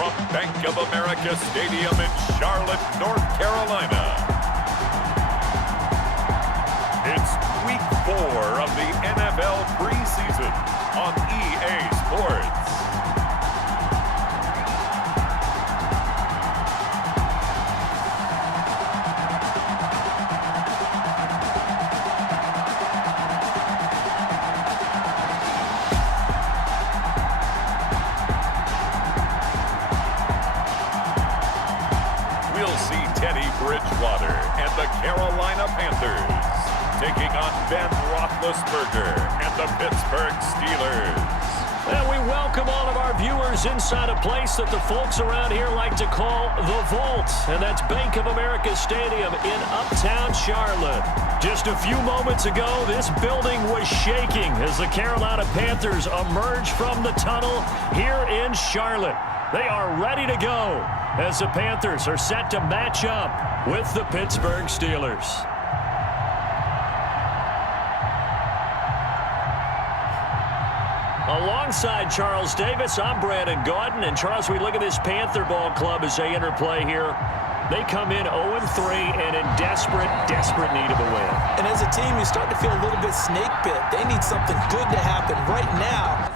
from Bank of America Stadium in Charlotte, North Carolina. It's Week 4 of the NFL preseason on EA Sports. Bridgewater and the Carolina Panthers taking on Ben Roethlisberger and the Pittsburgh Steelers. And we welcome all of our viewers inside a place that the folks around here like to call the Vault, and that's Bank of America Stadium in Uptown Charlotte. Just a few moments ago, this building was shaking as the Carolina Panthers emerged from the tunnel here in Charlotte. They are ready to go as the Panthers are set to match up with the Pittsburgh Steelers. Alongside Charles Davis, I'm Brandon Gaudin. And Charles, we look at this Panther ball club as they interplay here. They come in 0-3 and in desperate need of a win. And as a team, you start to feel a little bit snake bit. They need something good to happen right now.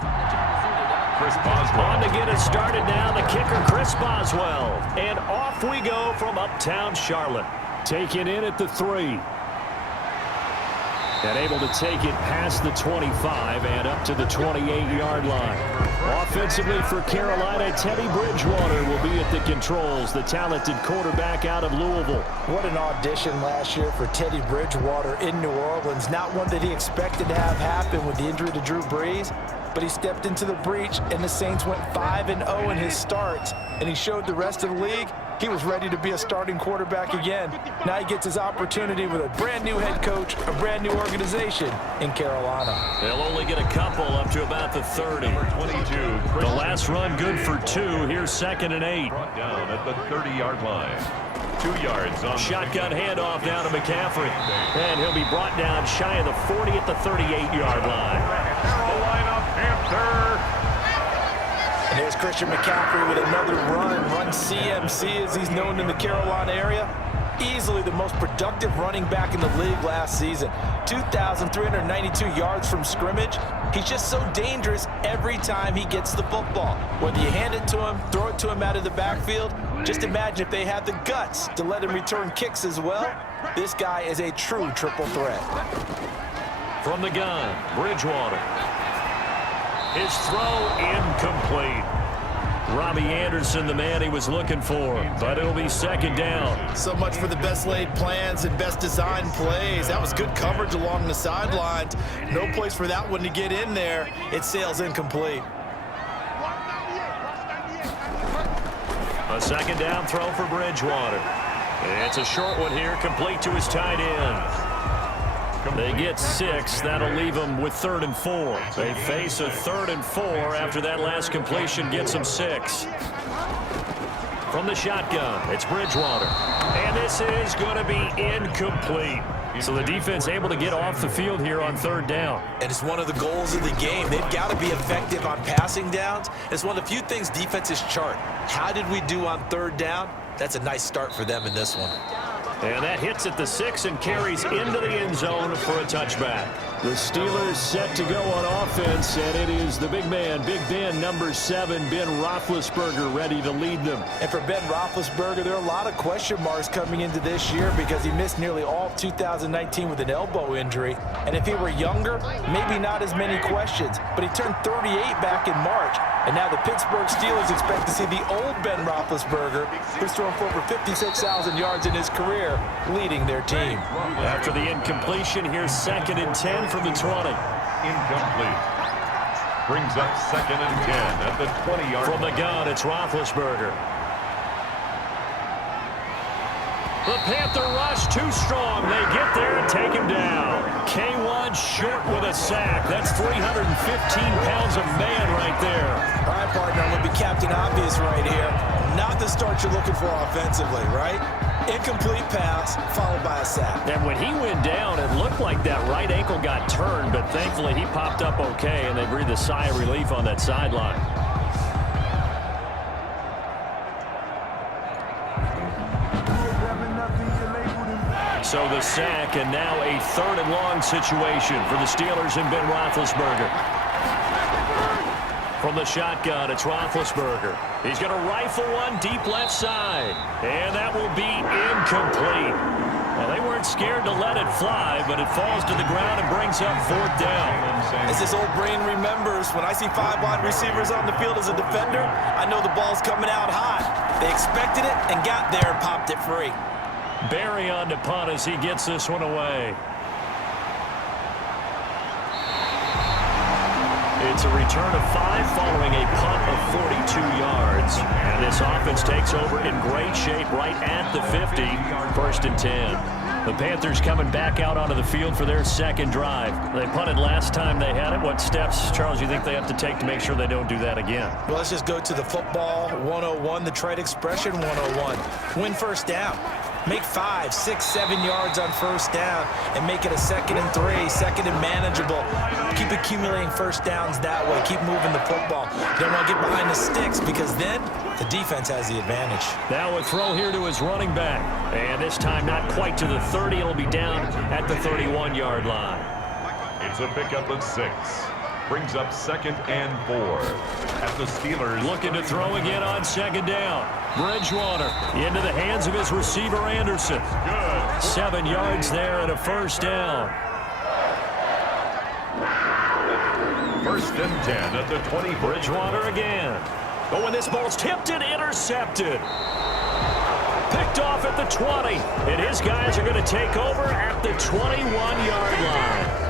On to get it started now, the kicker, Chris Boswell. And off we go from Uptown Charlotte. Taken in at the 3. And able to take it past the 25 and up to the 28-yard line. Offensively for Carolina, Teddy Bridgewater will be at the controls, the talented quarterback out of Louisville. What an audition last year for Teddy Bridgewater in New Orleans. Not one that he expected to have happen with the injury to Drew Brees. But he stepped into the breach, and the Saints went 5-0 in his starts, and he showed the rest of the league he was ready to be a starting quarterback again. Now he gets his opportunity with a brand-new head coach, a brand-new organization in Carolina. They'll only get a couple up to about the 30. The last run good for 2. Here's 2nd and 8. Brought down at the 30-yard line. 2 yards on shotgun handoff down to McCaffrey. And he'll be brought down shy of the 40 at the 38-yard line. Carolina Panther. And there's Christian McCaffrey with another run CMC as he's known in the Carolina area. Easily the most productive running back in the league last season. 2,392 yards from scrimmage. He's just so dangerous every time he gets the football. Whether you hand it to him, throw it to him out of the backfield, just imagine if they had the guts to let him return kicks as well. This guy is a true triple threat. From the gun, Bridgewater. His throw incomplete. Robbie Anderson, the man he was looking for, but it'll be 2nd down. So much for the best laid plans and best designed plays. That was good coverage along the sidelines. No place for that one to get in there. It sails incomplete. A 2nd down throw for Bridgewater. It's a short one here, complete to his tight end. They get 6. That'll leave them with 3rd and 4. They face a 3rd and 4 after that last completion gets them 6. From the shotgun, it's Bridgewater. And this is going to be incomplete. So the defense able to get off the field here on 3rd down. And it's one of the goals of the game. They've got to be effective on passing downs. It's one of the few things defenses chart. How did we do on 3rd down? That's a nice start for them in this one. And that hits at the 6 and carries into the end zone for a touchback. The Steelers set to go on offense, and it is the big man, Big Ben, number 7, Ben Roethlisberger, ready to lead them. And for Ben Roethlisberger, there are a lot of question marks coming into this year because he missed nearly all of 2019 with an elbow injury. And if he were younger, maybe not as many questions. But he turned 38 back in March. And now the Pittsburgh Steelers expect to see the old Ben Roethlisberger, who's thrown for over 56,000 yards in his career, leading their team. After the incompletion, here's 2nd and 10 from the 20. Incomplete. Brings up 2nd and 10 at the 20-yard line. From the gun, it's Roethlisberger. The Panther rush too strong. They get there and take him down. K1 short with a sack. That's 315 pounds of man right there. All right, partner, I'm going to be Captain Obvious right here. Not the start you're looking for offensively, right? Incomplete pass followed by a sack. And when he went down, it looked like that right ankle got turned, but thankfully he popped up okay, and they breathed a sigh of relief on that sideline. So the sack, and now a 3rd and long situation for the Steelers and Ben Roethlisberger. From the shotgun, it's Roethlisberger. He's going to rifle one deep left side. And that will be incomplete. Well, they weren't scared to let it fly, but it falls to the ground and brings up 4th down. As this old brain remembers, when I see 5 wide receivers on the field as a defender, I know the ball's coming out hot. They expected it and got there and popped it free. Barry on to punt as he gets this one away. It's a return of 5 following a punt of 42 yards. And this offense takes over in great shape right at the 50, 1st and 10. The Panthers coming back out onto the field for their 2nd drive. They punted last time they had it. What steps, Charles, you think they have to take to make sure they don't do that again? Well, let's just go to the football 101, the trade expression 101. Win 1st down. Make 5, 6, 7 yards on 1st down and make it a 2nd and 3, 2nd and manageable. Keep accumulating 1st downs that way. Keep moving the football. You don't want to get behind the sticks because then the defense has the advantage. Now a throw here to his running back. And this time not quite to the 30. It'll be down at the 31-yard line. It's a pickup of 6. Brings up 2nd and 4. At the Steelers. Looking to throw again on 2nd down. Bridgewater into the hands of his receiver Anderson. Good. 7 yards there and a 1st down. 1st and 10 at the 20. Bridgewater again. Oh, and this ball's tipped and intercepted. Picked off at the 20. And his guys are going to take over at the 21-yard line.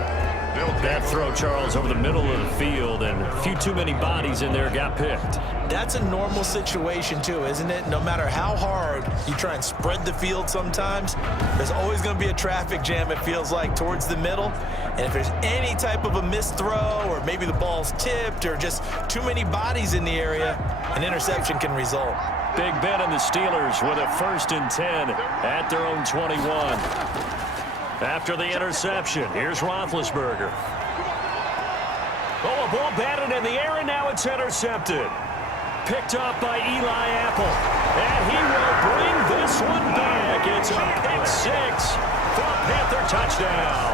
That throw, Charles, over the middle of the field, and a few too many bodies in there got picked. That's a normal situation, too, isn't it? No matter how hard you try and spread the field sometimes, there's always going to be a traffic jam, it feels like, towards the middle. And if there's any type of a missed throw or maybe the ball's tipped or just too many bodies in the area, an interception can result. Big Ben and the Steelers with a 1st and 10 at their own 21. After the interception, here's Roethlisberger. Oh, a ball batted in the air, and now it's intercepted. Picked up by Eli Apple. And he will bring this one back. It's a pick 6 for a Panther touchdown.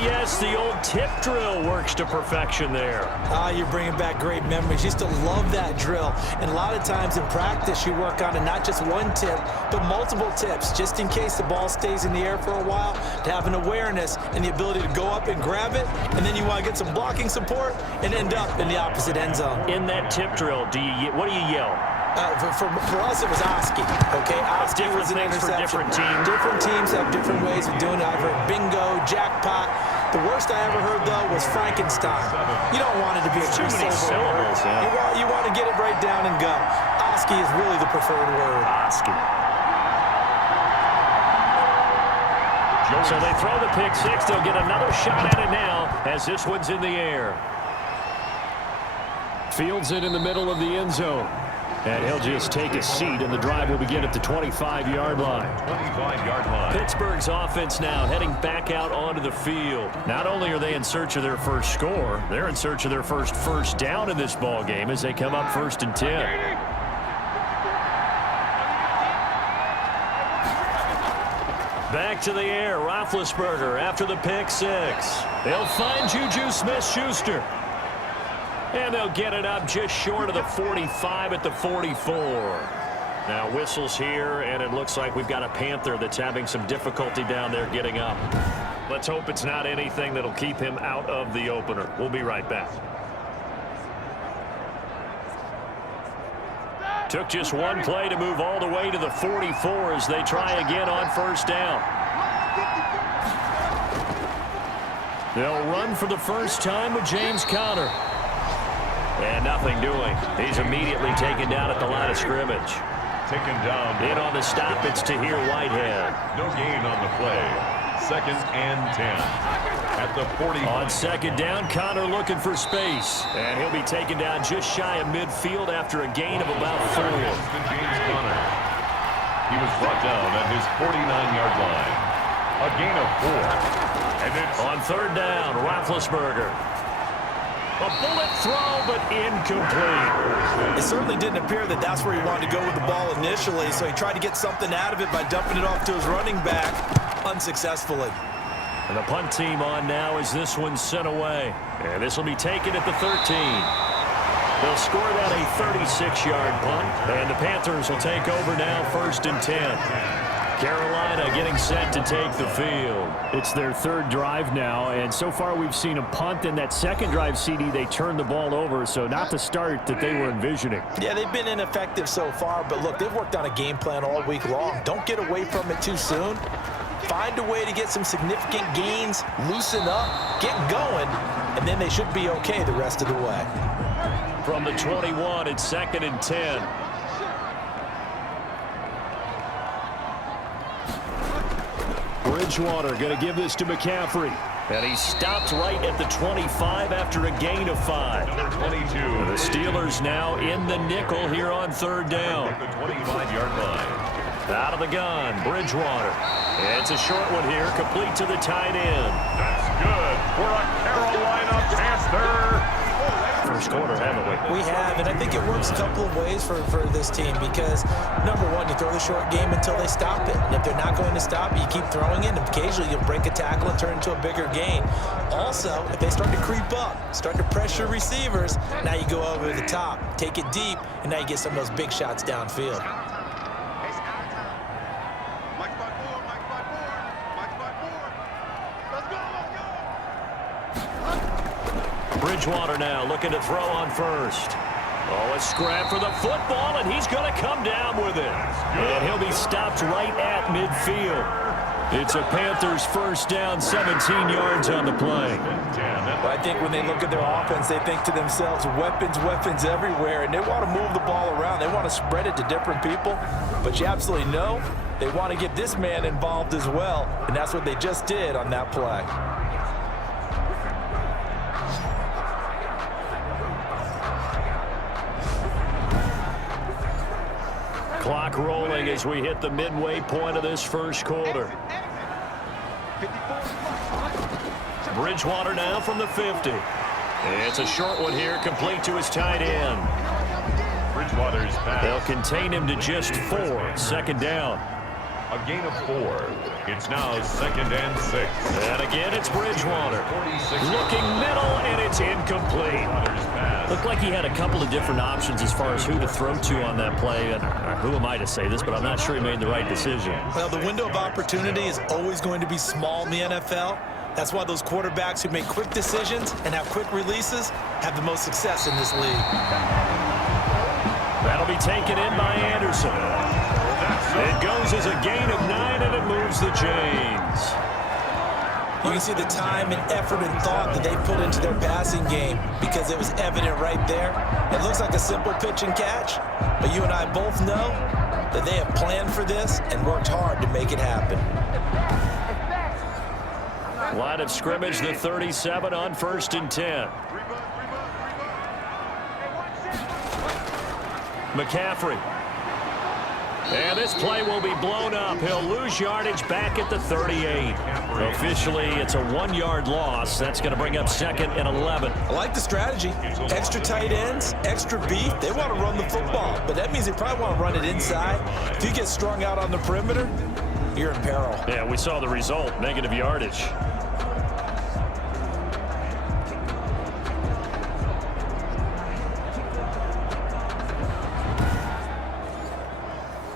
Yes, the old tip drill works to perfection there. You're bringing back great memories. Used to love that drill. And a lot of times in practice, you work on it, not just one tip, but multiple tips, just in case the ball stays in the air for a while, to have an awareness and the ability to go up and grab it, and then you want to get some blocking support and end up in the opposite end zone. In that tip drill, what do you yell? For us, it was Oski. Okay, Oski was an interception. For different teams. Different teams have different ways of doing it. I've heard bingo, jackpot. The worst I ever heard, though, was Frankenstein. You don't want it to be a too many syllables. Yeah. You want to get it right down and go. Oski is really the preferred word. Oski. So they throw the pick 6. They'll get another shot at it now as this one's in the air. Fields it in the middle of the end zone. And he'll just take a seat, and the drive will begin at the 25-yard line. 25-yard line. Pittsburgh's offense now heading back out onto the field. Not only are they in search of their first score, they're in search of their first down in this ball game as they come up 1st and 10. Back to the air, Roethlisberger after the pick 6. They'll find Juju Smith-Schuster. And they'll get it up just short of the 45 at the 44. Now whistles here, and it looks like we've got a Panther that's having some difficulty down there getting up. Let's hope it's not anything that'll keep him out of the opener. We'll be right back. Took just one play to move all the way to the 44 as they try again on 1st down. They'll run for the first time with James Conner. And nothing doing. He's immediately taken down at the line of scrimmage. Taken down. In on the stop, it's Tahir Whitehead. No gain on the play. 2nd and 10. At the 40. On 2nd down, Conner looking for space. And he'll be taken down just shy of midfield after a gain of about 4. James Conner. He was brought down at his 49-yard line. A gain of 4. And it's on 3rd down, Roethlisberger. A bullet throw, but incomplete. It certainly didn't appear that that's where he wanted to go with the ball initially, so he tried to get something out of it by dumping it off to his running back unsuccessful. And the punt team on now as this one's sent away. And this will be taken at the 13. They'll score that a 36-yard punt. And the Panthers will take over now 1st and 10. Carolina getting set to take the field. It's their 3rd drive now, and so far we've seen a punt. In that 2nd drive, CD, they turned the ball over, so not the start that they were envisioning. Yeah, they've been ineffective so far, but look, they've worked on a game plan all week long. Don't get away from it too soon. Find a way to get some significant gains, loosen up, get going, and then they should be okay the rest of the way. From the 21, it's 2nd and 10. Bridgewater going to give this to McCaffrey. And he stopped right at the 25 after a gain of 5. Number 22. The Steelers now in the nickel here on 3rd down. The 25-yard line. Out of the gun, Bridgewater. It's a short one here, complete to the tight end. That's good for a Carolina Panther. First quarter, haven't we? We have, and I think it works a couple of ways for this team because, number one, you throw the short game until they stop it. And if they're not going to stop it, you keep throwing it, and occasionally you'll break a tackle and turn into a bigger gain. Also, if they start to creep up, start to pressure receivers, now you go over the top, take it deep, and now you get some of those big shots downfield. Bridgewater now looking to throw on 1st. Oh, a scrap for the football, and he's going to come down with it. And he'll be stopped right at midfield. It's a Panthers 1st down, 17 yards on the play. But I think when they look at their offense, they think to themselves, weapons, weapons everywhere, and they want to move the ball around. They want to spread it to different people. But you absolutely know they want to get this man involved as well, and that's what they just did on that play. Clock rolling as we hit the midway point of this 1st quarter. Bridgewater now from the 50. It's a short one here, complete to his tight end. Bridgewater's pass. They'll contain him to just 4. 2nd down. A gain of 4. It's now 2nd and 6. And again, it's Bridgewater. Looking middle, and it's incomplete. Looked like he had a couple of different options as far as who to throw to on that play. And who am I to say this, but I'm not sure he made the right decision. Well, the window of opportunity is always going to be small in the NFL. That's why those quarterbacks who make quick decisions and have quick releases have the most success in this league. That'll be taken in by Anderson. It goes as a gain of 9, and it moves the chains. You can see the time and effort and thought that they put into their passing game because it was evident right there. It looks like a simple pitch and catch, but you and I both know that they have planned for this and worked hard to make it happen. Line of scrimmage, the 37 on 1st and 10. McCaffrey. And this play will be blown up. He'll lose yardage back at the 38. Officially, it's a 1-yard loss. That's going to bring up 2nd and 11. I like the strategy. Extra tight ends, extra beef. They want to run the football, but that means they probably want to run it inside. If you get strung out on the perimeter, you're in peril. Yeah, we saw the result, negative yardage.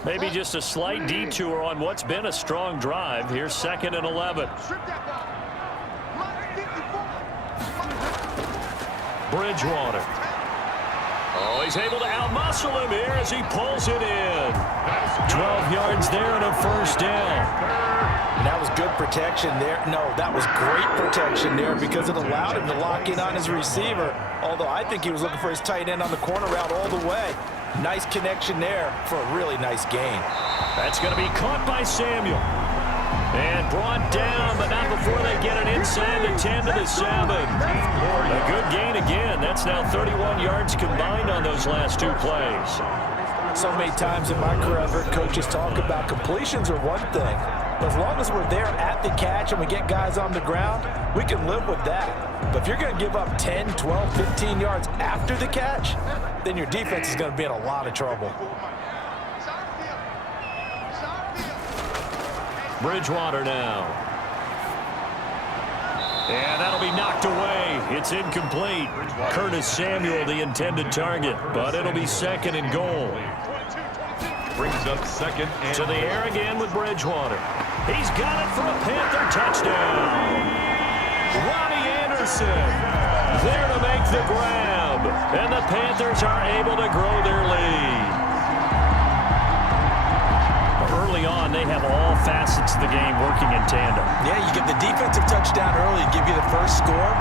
Maybe just a slight detour on what's been a strong drive. Here's 2nd and 11. Bridgewater. Oh, he's able to outmuscle him here as he pulls it in. 12 yards there and a 1st down. And that was good protection there. No, that was great protection there because it allowed him to lock in on his receiver. Although I think he was looking for his tight end on the corner route all the way. Nice connection there for a really nice gain. That's going to be caught by Samuel. And brought down, but not before they get it inside the 10 to the 7. A good gain again. That's now 31 yards combined on those last 2 plays. So many times in my career I've heard coaches talk about completions are one thing. But as long as we're there at the catch and we get guys on the ground, we can live with that. But if you're going to give up 10, 12, 15 yards after the catch, then your defense is going to be in a lot of trouble. Bridgewater now. And that'll be knocked away. It's incomplete. Curtis Samuel, the intended target, but it'll be second and goal. Brings up second and to the air again with Bridgewater. He's got it for a Panther touchdown. Robbie Anderson there to make the grab. And the Panthers are able to grow their lead. Early on, they have all facets of the game working in tandem. Yeah, you get the defensive touchdown early, give you the first score,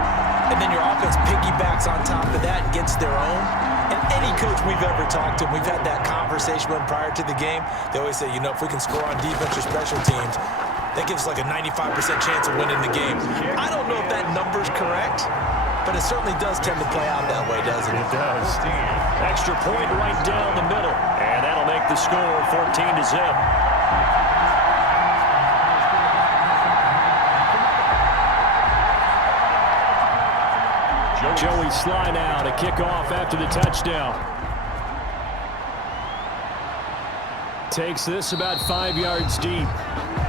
and then your offense piggybacks on top of that and gets their own. And any coach we've ever talked to, we've had that conversation with them prior to the game. They always say, you know, if we can score on defense or special teams, that gives us like a 95% chance of winning the game. I don't know if that number's correct, but it certainly does tend to play out that way, doesn't it? It does. Extra point right down the middle, and that'll make the score 14-0. Joey Sly now to kick off after the touchdown. Takes this about 5 yards deep.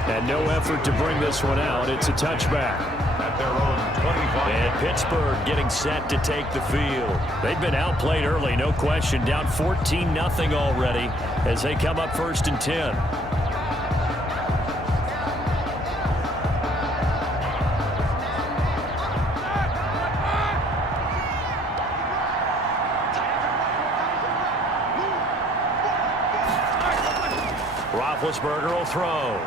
And no effort to bring this one out. It's a touchback. At their own 25. And Pittsburgh getting set to take the field. They've been outplayed early, no question. Down 14-0 already as they come up 1st and 10. Roethlisberger will throw.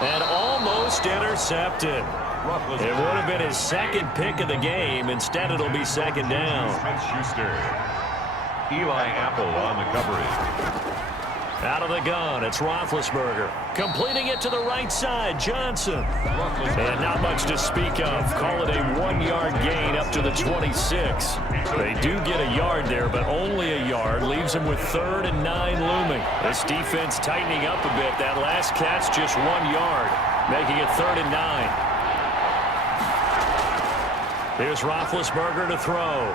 And almost intercepted. It would have been his second pick of the game. Instead, it'll be second down. Smith-Schuster. Eli Apple on the coverage. Out of the gun, it's Roethlisberger. Completing it to the right side, Johnson. And not much to speak of. Call it a 1-yard gain up to the 26. They do get a yard there, but only a yard. Leaves them with 3rd and 9 looming. This defense tightening up a bit. That last catch just 1 yard, making it 3rd and 9. Here's Roethlisberger to throw.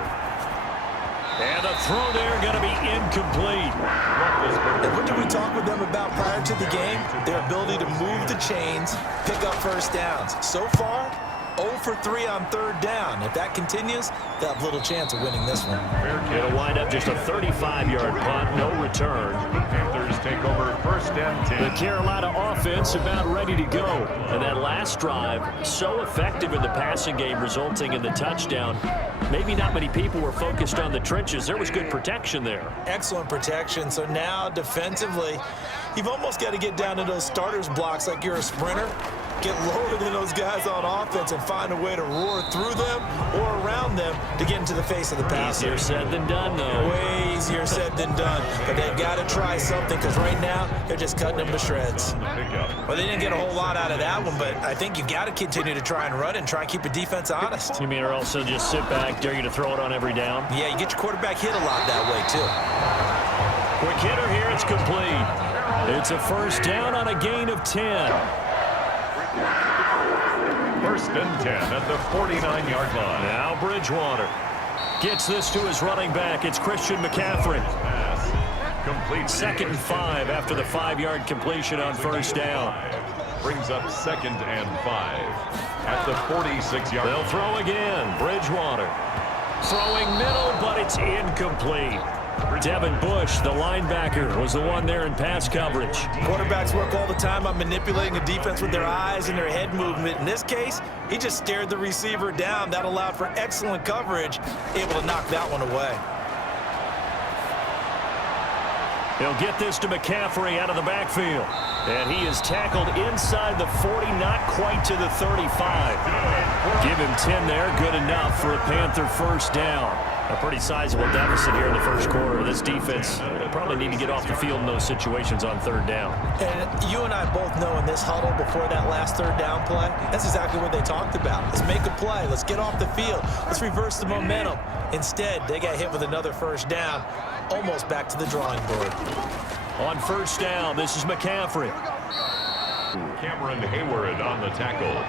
And the throw there going to be incomplete. And what did we talk with them about prior to the game? Their ability to move the chains, pick up first downs. So far, 0 for 3 on 3rd down. If that continues, they'll have little chance of winning this one. It'll wind up just a 35-yard punt, no return. Panthers take over 1st and 10. The Carolina offense about ready to go. And that last drive, so effective in the passing game, resulting in the touchdown. Maybe not many people were focused on the trenches. There was good protection there. Excellent protection. So now, defensively, you've almost got to get down to those starters blocks like you're a sprinter. Get lower than those guys on offense and find a way to roar through them or around them to get into the face of the passer. Easier said than done, though. Way easier said than done. But they've got to try something because right now they're just cutting them to shreds. Well, they didn't get a whole lot out of that one, but I think you've got to continue to try and run and try and keep a defense honest. You mean or also just sit back, dare you to throw it on every down? Yeah, you get your quarterback hit a lot that way, too. Quick hitter here, it's complete. It's a 1st down on a gain of 10. 1st and 10 at the 49-yard line. Now Bridgewater gets this to his running back. It's Christian McCaffrey. Pass. Complete. 2nd and 5 after the 5-yard completion on 1st down. Brings up 2nd and 5 at the 46-yard line. They'll throw again. Bridgewater throwing middle, but it's incomplete. Devin Bush, the linebacker, was the one there in pass coverage. Quarterbacks work all the time on manipulating the defense with their eyes and their head movement. In this case, he just stared the receiver down. That allowed for excellent coverage, able to knock that one away. He'll get this to McCaffrey out of the backfield. And he is tackled inside the 40, not quite to the 35. Give him 10 there, good enough for a Panther 1st down. A pretty sizable deficit here in the 1st quarter. This defense probably need to get off the field in those situations on 3rd down. And you and I both know in this huddle before that last 3rd down play, that's exactly what they talked about. Let's make a play. Let's get off the field. Let's reverse the momentum. Instead, they got hit with another 1st down, almost back to the drawing board. On 1st down, this is McCaffrey. Cameron Hayward on the tackle.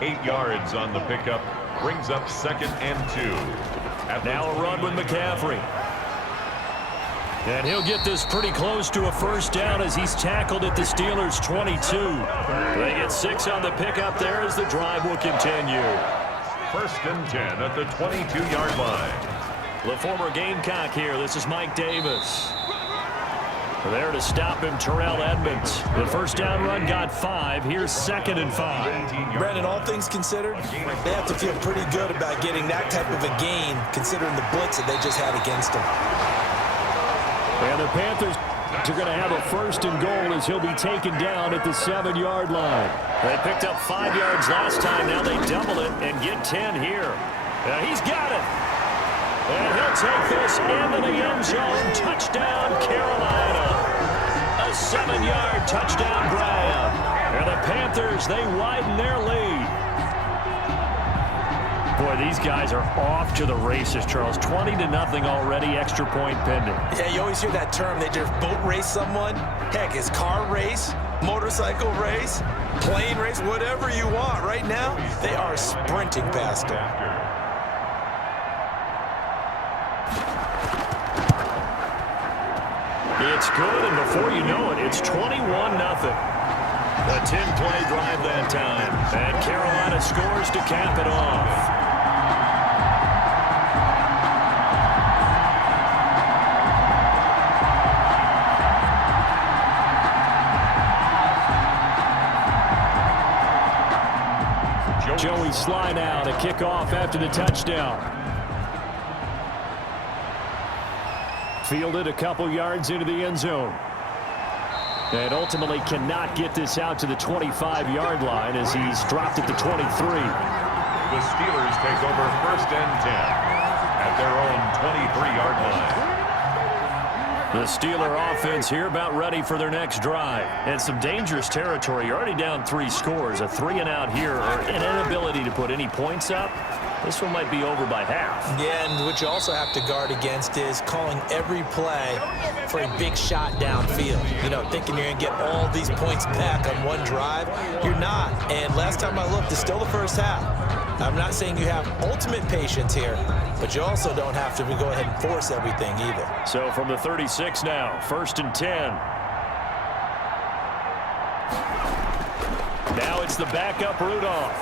8 yards on the pickup. Brings up 2nd and 2. Now a run with McCaffrey. And he'll get this pretty close to a first down as he's tackled at the Steelers' 22. They get 6 on the pickup there as the drive will continue. 1st and 10 at the 22-yard line. The former Gamecock here. This is Mike Davis. There to stop him, Terrell Edmonds. The first down run got 5. Here's 2nd and 5. Brandon, all things considered, they have to feel pretty good about getting that type of a gain considering the blitz that they just had against them. And the Panthers are going to have a 1st and goal as he'll be taken down at the 7-yard line. They picked up 5 yards last time. Now they double it and get 10 here. He's got it. And he'll take this into the end zone. Touchdown, Carolina. A 7-yard touchdown grab. And the Panthers, they widen their lead. Boy, these guys are off to the races, Charles. 20-0 already, extra point pending. Yeah, you always hear that term. They just boat race someone. Heck, it's car race, motorcycle race, plane race, whatever you want. Right now, they are sprinting past them. It's good, and before you know it, it's 21-0. A 10-play drive that time. And Carolina scores to cap it off. Joey Sly now to kick off after the touchdown. Fielded a couple yards into the end zone. And ultimately cannot get this out to the 25-yard line as he's dropped at the 23. The Steelers take over 1st and 10 at their own 23-yard line. The Steeler offense here about ready for their next drive. And some dangerous territory. You're already down 3 scores. A 3-and-out here, or an inability to put any points up. This one might be over by half. Yeah, and what you also have to guard against is calling every play for a big shot downfield. You know, thinking you're going to get all these points back on one drive. You're not. And last time I looked, it's still the first half. I'm not saying you have ultimate patience here, but you also don't have to go ahead and force everything either. So from the 36 now, 1st and 10. Now it's the backup Rudolph.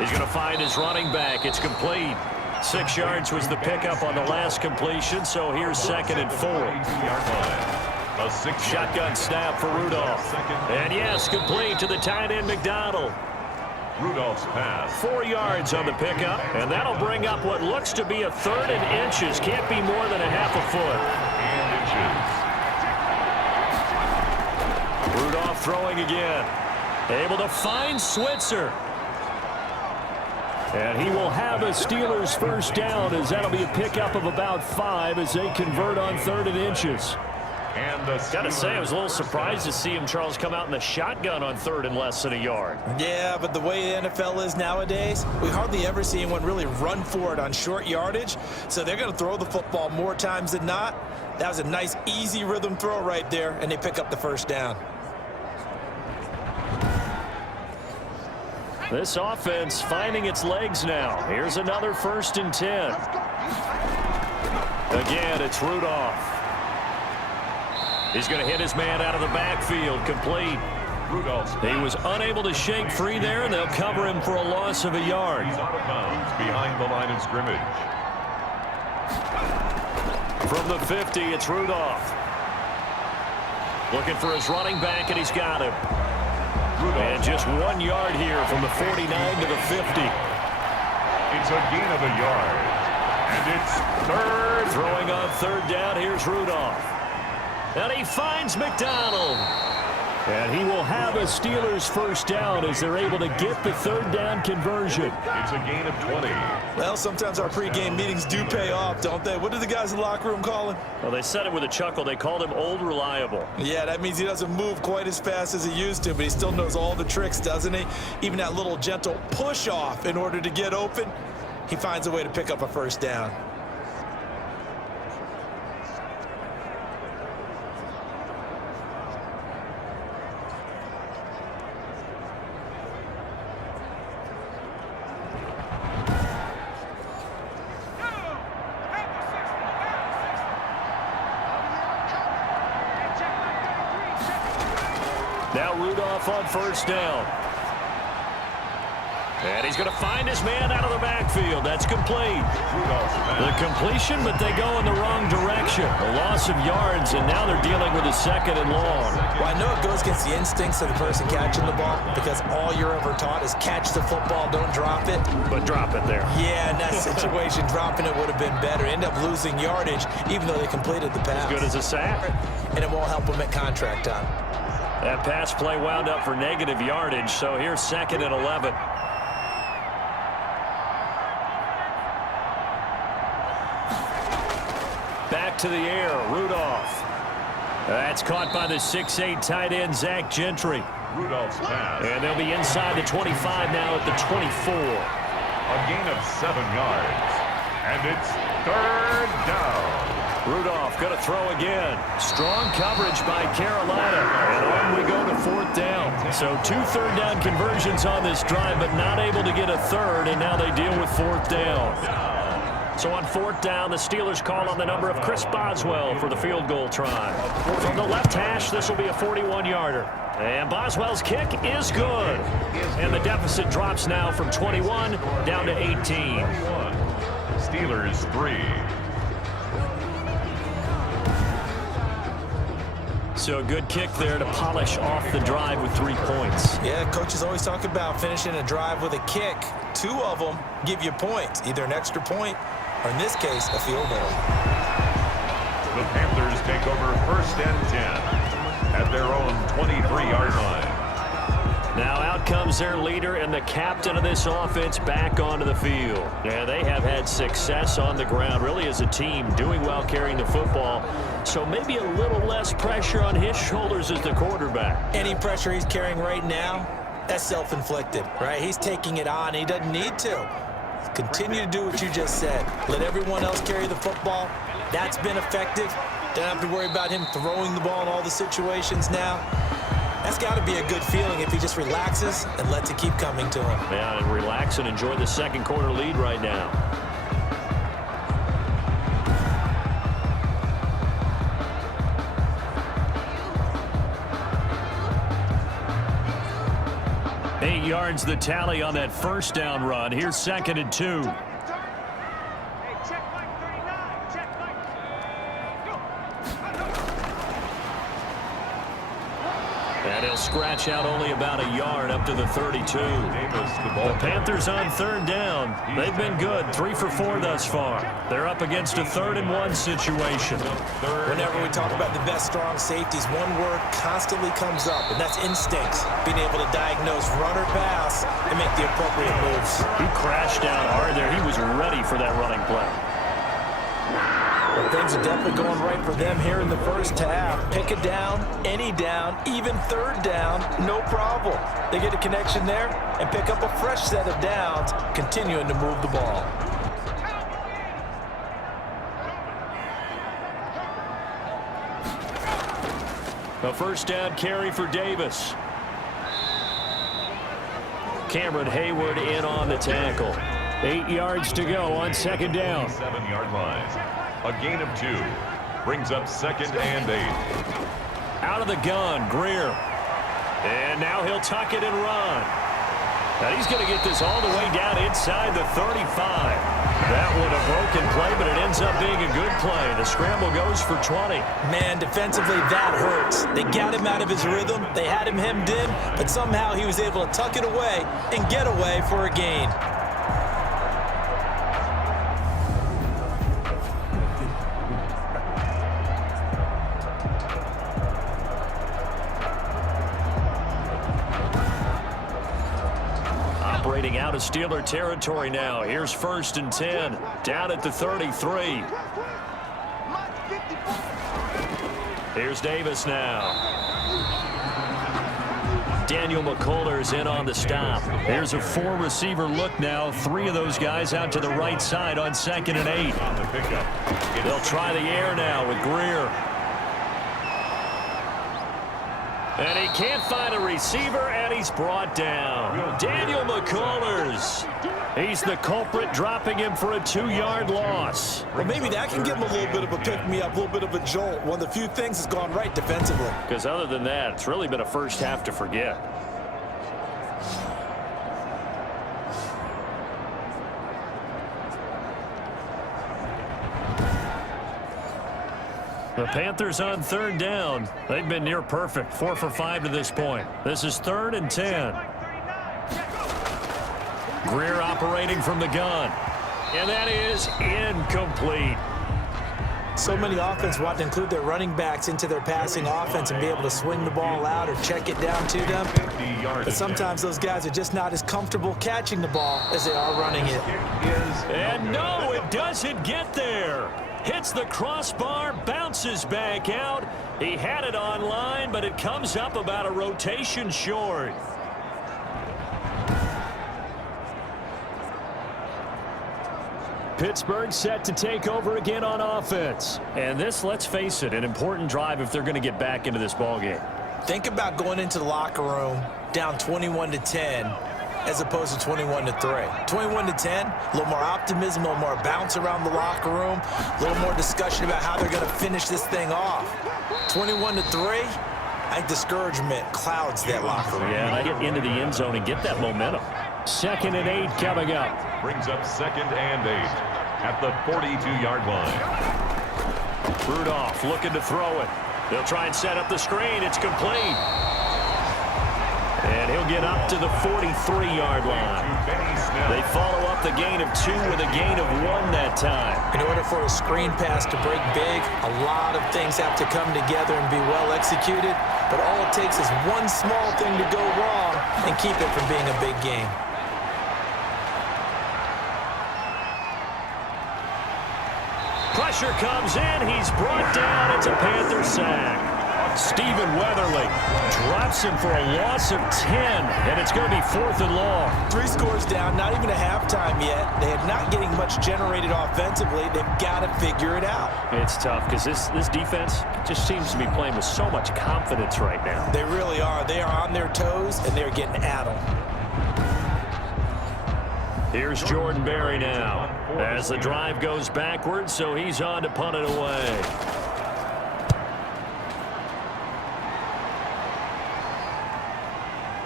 He's going to find his running back. It's complete. 6 yards was the pickup on the last completion, so here's 2nd and 4. Shotgun snap for Rudolph. And yes, complete to the tight end McDonald. Rudolph's pass. 4 yards on the pickup, and that'll bring up what looks to be a 3rd and inches. Can't be more than a half a foot. Rudolph throwing again. Able to find Switzer. And he will have a Steelers 1st down as that'll be a pickup of about 5 as they convert on 3rd and inches. And the Got to say, I was a little surprised to see him, Charles, come out in the shotgun on 3rd and less than a yard. Yeah, but the way the NFL is nowadays, we hardly ever see anyone really run for it on short yardage. So they're going to throw the football more times than not. That was a nice, easy rhythm throw right there, and they pick up the 1st down. This offense finding its legs now. Here's another 1st and 10. Again, it's Rudolph. He's going to hit his man out of the backfield, complete. He was unable to shake free there, and they'll cover him for a loss of a yard. He's out of bounds behind the line of scrimmage. From the 50, it's Rudolph. Looking for his running back, and he's got him. And just 1 yard here from the 49 to the 50. It's a gain of a yard. And it's 3rd. Throwing on 3rd down, here's Rudolph. And he finds McDonald. And he will have a Steelers 1st down as they're able to get the 3rd down conversion. It's a gain of 20. Well, sometimes our pregame meetings do pay off, don't they? What do the guys in the locker room call him? Well, they said it with a chuckle. They called him Old Reliable. Yeah, that means he doesn't move quite as fast as he used to, but he still knows all the tricks, doesn't he? Even that little gentle push-off in order to get open, he finds a way to pick up a 1st down. Now Rudolph on first down. And he's going to find his man out of the backfield. That's complete. The completion, but they go in the wrong direction. A loss of yards, and now they're dealing with a second and long. Well, I know it goes against the instincts of the person catching the ball because all you're ever taught is catch the football, don't drop it. But drop it there. Yeah, in that situation, dropping it would have been better. End up losing yardage, even though they completed the pass. As good as a sack. And it won't help them at contract time. That pass play wound up for negative yardage, so here's 2nd and 11. Back to the air, Rudolph. That's caught by the 6'8" tight end, Zach Gentry. Rudolph's pass. And they'll be inside the 25 now at the 24. A gain of 7 yards. And it's 3rd down. Rudolph going to throw again. Strong coverage by Carolina. And on we go to 4th down. So 2 third-down conversions on this drive, but not able to get a third, and now they deal with 4th down. So on 4th down, the Steelers call on the number of Chris Boswell for the field goal try. From the left hash, this will be a 41-yarder. And Boswell's kick is good. And the deficit drops now from 21 down to 18. Steelers 3. So a good kick there to polish off the drive with 3 points. Yeah, coaches always talk about finishing a drive with a kick. 2 of them give you points, either an extra point or, in this case, a field goal. The Panthers take over 1st and 10 at their own 23-yard line. Now out comes their leader and the captain of this offense back onto the field. Yeah, they have had success on the ground, really as a team, doing well carrying the football. So maybe a little less pressure on his shoulders as the quarterback. Any pressure he's carrying right now, that's self-inflicted, right? He's taking it on. He doesn't need to. Continue to do what you just said. Let everyone else carry the football. That's been effective. Don't have to worry about him throwing the ball in all the situations now. That's got to be a good feeling if he just relaxes and lets it keep coming to him. Yeah, and relax and enjoy the 2nd quarter lead right now. Eight yards the tally on that 1st down run. Here's 2nd and 2. And he'll scratch out only about a yard up to the 32. The Panthers on 3rd down. They've been good, 3 for 4 thus far. They're up against a 3rd and 1 situation. Whenever we talk about the best strong safeties, one word constantly comes up, and that's instincts. Being able to diagnose run or pass and make the appropriate moves. He crashed down hard there. He was ready for that running play. Well, things are definitely going right for them here in the 1st half. Pick a down, any down, even 3rd down, no problem. They get a connection there and pick up a fresh set of downs, continuing to move the ball. A 1st down carry for Davis. Cameron Hayward in on the tackle. 8 yards to go on 2nd down. 7-yard line. A gain of 2. Brings up 2nd and 8. Out of the gun, Greer. And now he'll tuck it and run. Now he's going to get this all the way down inside the 35. That one a broken play, but it ends up being a good play. The scramble goes for 20. Man, defensively, that hurts. They got him out of his rhythm. They had him hemmed in, but somehow he was able to tuck it away and get away for a gain. Operating out of Steeler territory now. Here's 1st and 10. Down at the 33. Here's Davis now. Daniel McCullers in on the stop. Here's a 4-receiver look now. 3 of those guys out to the right side on 2nd and 8. On the pickup. They'll try the air now with Greer. And he can't find a receiver, and he's brought down. Daniel McCullers. He's the culprit, dropping him for a 2-yard loss. Well, maybe that can give him a little bit of a pick-me-up, a little bit of a jolt. One of the few things that's gone right defensively. Because other than that, it's really been a first half to forget. The Panthers on 3rd down. They've been near perfect, 4 for 5 to this point. This is 3rd and 10. Greer operating from the gun. And that is incomplete. So many offenses want to include their running backs into their passing offense and be able to swing the ball out or check it down to them. But sometimes those guys are just not as comfortable catching the ball as they are running it. And no, it doesn't get there. Hits the crossbar, bounces back out. He had it online, but it comes up about a rotation short. Pittsburgh set to take over again on offense. And this, let's face it, an important drive if they're going to get back into this ballgame. Think about going into the locker room down 21-10 as opposed to 21-3. 21-10, a little more optimism, a little more bounce around the locker room, a little more discussion about how they're going to finish this thing off. 21-3, I think discouragement clouds that locker room. Yeah, and I get into the end zone and get that momentum. 2nd and 8 coming up. Brings up 2nd and 8 at the 42-yard line. Rudolph looking to throw it. They'll try and set up the screen. It's complete. And he'll get up to the 43-yard line. They follow up the gain of 2 with a gain of 1 that time. In order for a screen pass to break big, a lot of things have to come together and be well executed. But all it takes is one small thing to go wrong and keep it from being a big game. Pressure comes in. He's brought down. It's a Panther sack. Stephen Weatherly drops him for a loss of 10, and it's going to be 4th and long. 3 scores down, not even a halftime yet. They are not getting much generated offensively. They've got to figure it out. It's tough because this defense just seems to be playing with so much confidence right now. They really are. They are on their toes, and they're getting at them. Here's Jordan Berry now as the drive goes backwards, so he's on to punt it away.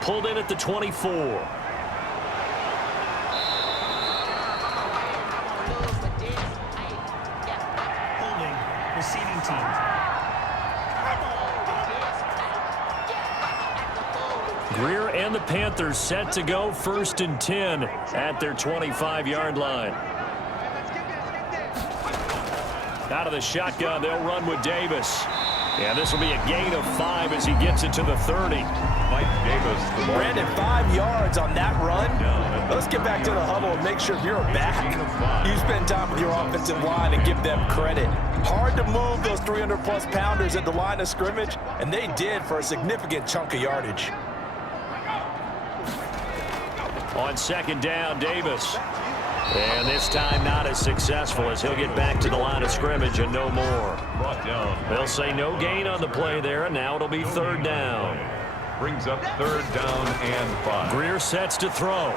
Pulled in at the 24. Holding, receiving team. Greer and the Panthers set to go 1st and 10 at their 25-yard line. Out of the shotgun, they'll run with Davis. Yeah, this will be a gain of 5 as he gets it to the 30. Mike Davis. Brandon, 5 yards on that run. Let's get back to the huddle and make sure if you're a back, you spend time with your offensive line and give them credit. Hard to move those 300-plus pounders at the line of scrimmage, and they did for a significant chunk of yardage. On 2nd down, Davis. And this time not as successful as he'll get back to the line of scrimmage and no more. They'll say no gain on the play there, and now it'll be 3rd down. Brings up 3rd down and 5. Greer sets to throw.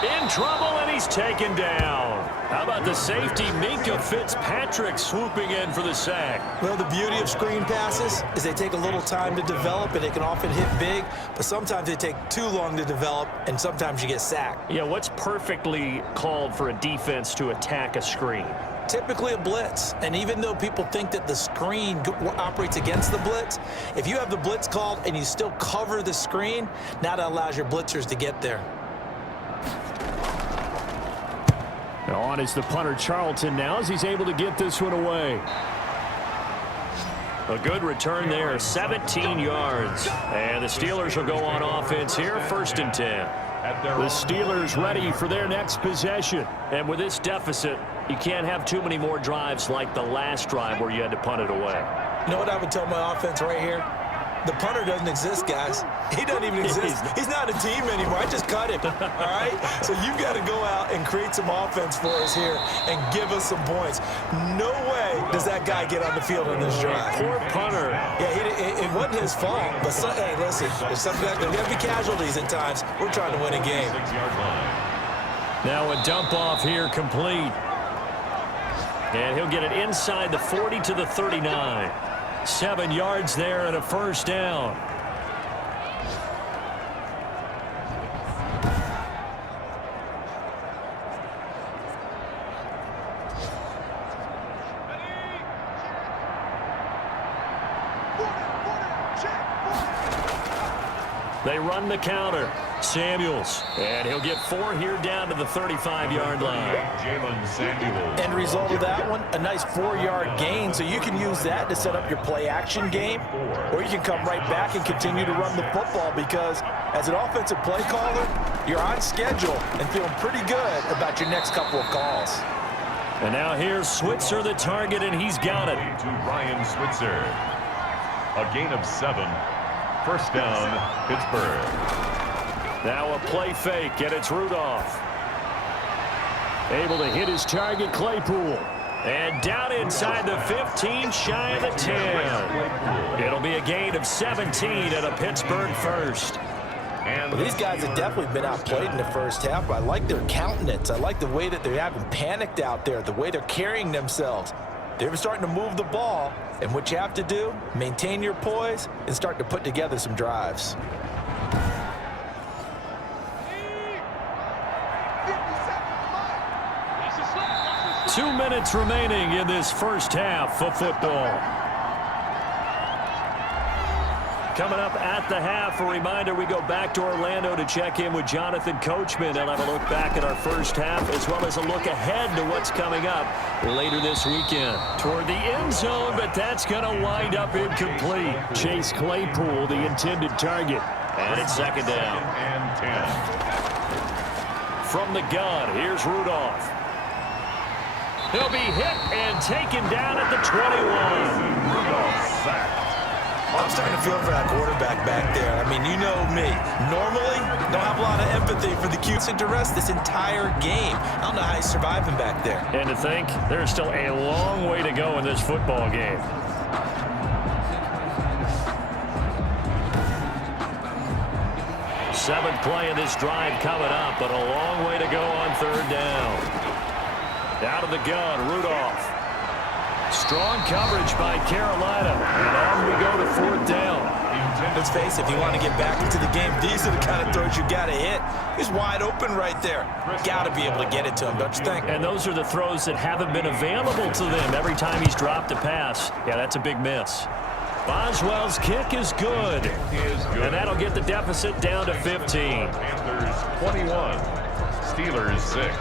In trouble, and he's taken down. How about the safety, Minkah Fitzpatrick, swooping in for the sack? Well, the beauty of screen passes is they take a little time to develop, and they can often hit big, but sometimes they take too long to develop, and sometimes you get sacked. Yeah, what's perfectly called for a defense to attack a screen? Typically a blitz, and even though people think that the screen operates against the blitz, if you have the blitz called and you still cover the screen, now that allows your blitzers to get there. On is the punter Charlton now as he's able to get this one away. A good return there, 17 yards. And the Steelers will go on offense here, 1st and 10. The Steelers ready for their next possession. And with this deficit, you can't have too many more drives like the last drive where you had to punt it away. You know what I would tell my offense right here? The punter doesn't exist, guys. He doesn't even exist. He's not a team anymore. I just cut him, all right? So you've got to go out and create some offense for us here and give us some points. No way does that guy get on the field on this drive. Poor punter. Yeah, it wasn't his fault. But, hey, listen, there's going to be casualties at times. We're trying to win a game. Now a dump off here complete. And he'll get it inside the 40 to the 39. 7 yards there and a first down. They run the counter. Samuels. And he'll get 4 here down to the 35-yard line. End result of that one, a nice 4-yard gain. So you can use that to set up your play-action game, or you can come right back and continue to run the football because as an offensive play caller, you're on schedule and feeling pretty good about your next couple of calls. And now here's Switzer, the target, and he's got it. To Ryan Switzer. A gain of 7. First down, Pittsburgh. Now a play fake, and it's Rudolph. Able to hit his target, Claypool. And down inside the 15, shy of the 10. It'll be a gain of 17 and a Pittsburgh first. Well, these guys have definitely been outplayed in the first half, but I like their countenance. I like the way that they're having panicked out there, the way they're carrying themselves. They're starting to move the ball, and what you have to do, maintain your poise and start to put together some drives. 2 minutes remaining in this first half of football. Coming up at the half, a reminder, we go back to Orlando to check in with Jonathan Coachman. He'll have a look back at our first half as well as a look ahead to what's coming up later this weekend. Toward the end zone, but that's going to wind up incomplete. Chase Claypool, the intended target. And it's second down. And 10. From the gun, here's Rudolph. He'll be hit and taken down at the 21. Rudolph sacked. I'm starting to feel for that quarterback back there. I mean, you know me. Normally, don't have a lot of empathy for the Cutes to rest this entire game. I don't know how he's surviving back there. And to think, there's still a long way to go in this football game. Seventh play of this drive coming up, but a long way to go on third down. Out of the gun, Rudolph. Strong coverage by Carolina. And on we go to fourth down. Let's face it, if you want to get back into the game, these are the kind of throws you got to hit. He's wide open right there. Got to be able to get it to him, don't you think? And those are the throws that haven't been available to them every time he's dropped a pass. Yeah, that's a big miss. Boswell's kick is good. And that'll get the deficit down to 15. Panthers 21, Steelers 6.